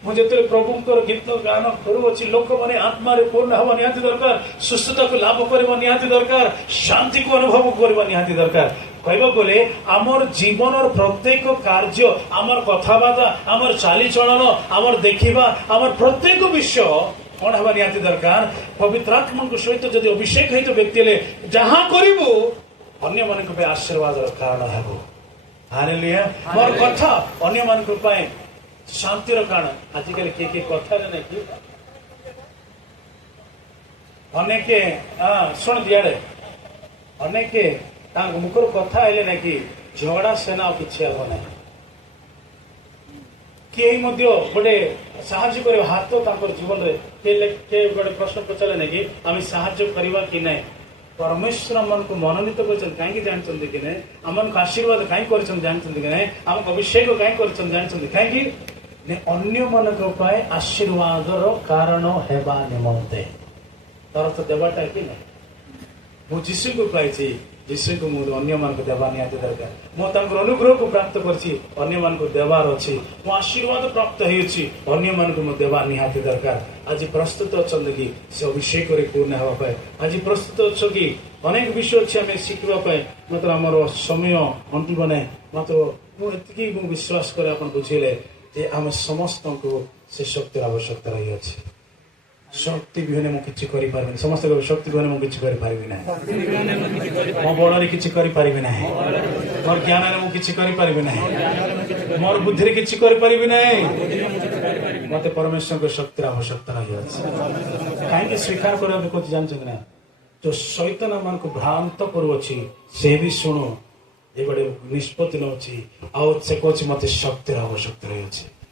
ମୁଁ ଯେତେବେଳେ ପ୍ରଭୁଙ୍କର ଗୀତ ଗାନ କରୁଅଛି, ଲୋକମାନେ ଆତ୍ମାରେ ପୂର୍ଣ୍ଣ ହେବା ନିହାତି ଦରକାର, ସୁସ୍ଥତାକୁ ଲାଭ କରିବା ନିହାତି ଦରକାର, ଶାନ୍ତିକୁ ଅନୁଭବ କରିବା ନିହାତି ଦରକାର। କହିବାକୁ ଗଲେ ଆମର ଜୀବନର ପ୍ରତ୍ୟେକ କାର୍ଯ୍ୟ, ଆମର କଥାବାର୍ତ୍ତା, ଆମର ଚାଲିଚଳନ, ଆମର ଦେଖିବା, ଆମର ପ୍ରତ୍ୟେକ ବିଷୟ କଣ ହେବା ନିହାତି ଦରକାର? ପବିତ୍ର ଆତ୍ମାଙ୍କ ସହିତ ଯଦି ଅଭିଷେକ ହେଇତ ବ୍ୟକ୍ତି ହେଲେ ଯାହା କରିବୁ ଅନ୍ୟମାନଙ୍କ ପାଇଁ ଆଶୀର୍ବାଦର କାରଣ ହେବ। ହାଲେଲୁୟା। ମୋର କଥା ଅନ୍ୟମାନଙ୍କ ପାଇଁ ଶାନ୍ତିର କାରଣ। ଆଜିକାଲି କିଏ କିଏ କଥାରେ ନାଇଁ କି ଅନେକ ଶୁଣ ଦିଆଡେ ଅନେକ ତାଙ୍କ ମୁଖର କଥା ହେଲେ ନାଇଁ କି ଝଗଡା ସେନା ଆଉ କିଛି ହେବ ନାହିଁ। କେହି ମଧ୍ୟ ଗୋଟେ ସାହାଯ୍ୟ କରିବା ହାତ ତାଙ୍କର ଜୀବନରେ କିଏ ଗୋଟେ ପ୍ରଶ୍ନ ପଚାରିଲେ ନାଇଁ କି ଆମେ ସାହାଯ୍ୟ କରିବା କି ନାହିଁ? ପରମେଶ୍ୱର ଆମମାନଙ୍କୁ ମନୋନୀତ କରିଛନ୍ତି କାହିଁକି ଜାଣିଛନ୍ତି କି ନାହିଁ? ଆମମାନଙ୍କୁ ଆଶୀର୍ବାଦ କାହିଁ କରିଛନ୍ତି ଜାଣିଛନ୍ତି କି ନାହିଁ? ଆମକୁ ଅଭିଷେକ କାହିଁ କରିଛନ୍ତି ଜାଣିଛନ୍ତି କାହିଁକି? ଅନ୍ୟମାନଙ୍କ ପାଇଁ ଆଶୀର୍ବାଦର କାରଣ ହେବା ନିମନ୍ତେ। ତାର ତ ଦେବାଟା କି ନାହିଁ? ମୁଁ ଯୀଶୁଙ୍କୁ ପାଇଛି, ଯୀଶୁଙ୍କୁ ମୁଁ ଅନ୍ୟମାନଙ୍କୁ ଦେବା ନିହାତି ଦରକାର। ମୁଁ ତାଙ୍କର ଅନୁଗ୍ରହକୁ ପ୍ରାପ୍ତ କରିଛି, ଅନ୍ୟମାନଙ୍କୁ ଦେବାର ଅଛି। ମୁଁ ଆଶୀର୍ବାଦ ପ୍ରାପ୍ତ ହେଉଛି, ଅନ୍ୟମାନଙ୍କୁ ମୁଁ ଦେବା ନିହାତି ଦରକାର। ଆଜି ପ୍ରସ୍ତୁତ ଅଛନ୍ତି କି ସେ ଅଭିଷେକରେ ପୂର୍ଣ୍ଣ ହେବା ପାଇଁ? ଆଜି ପ୍ରସ୍ତୁତ ଅଛ କି? ଅନେକ ବିଷୟ ଅଛି ଆମେ ଶିଖିବା ପାଇଁ, ମାତ୍ର ଆମର ସମୟ ଅଣ୍ଟିବ ନାହିଁ। ମାତ୍ର ମୁଁ ଏତିକି ମୁଁ ବିଶ୍ୱାସ କରେ ଆପଣ ବୁଝିଲେ ଯେ ଆମେ ସମସ୍ତଙ୍କୁ ସେ ଶକ୍ତିର ଆବଶ୍ୟକତା ରହିଅଛି। ଶକ୍ତି ବିହୀନ ମୁଁ କିଛି କରିପାରିବିନି। ସମସ୍ତେ କହିବେ ଶକ୍ତି ବିହୀନ ମୁଁ କିଛି କରିପାରିବି ନାହିଁ, ମୋ ବଳରେ କିଛି କରିପାରିବି ନାହିଁ, ମୋର ଜ୍ଞାନରେ ମୁଁ କିଛି କରିପାରିବି ନାହିଁ, ମୋର ବୁଦ୍ଧିରେ କିଛି କରିପାରିବି ନାହିଁ। ମତେ ପରମେଶ୍ୱରଙ୍କ ଶକ୍ତିର ଆବଶ୍ୟକତା ରହିଅଛି। କାହିଁକି ସ୍ୱୀକାର କରିବାକୁ କହୁଛି ଜାଣିଛନ୍ତି ନା? ଯୋଉ ଶୈତାନ ମାନଙ୍କୁ ଭ୍ରାନ୍ତ କରୁଅଛି ସେ ବି ଶୁଣୁ ଏ ଗୋଟେ ନିଷ୍ପତ୍ତି ନଉଛି ଆଉ ସେ କହୁଛି ମତେ ଶକ୍ତିର ଆବଶ୍ୟକତା ରହିଅଛି।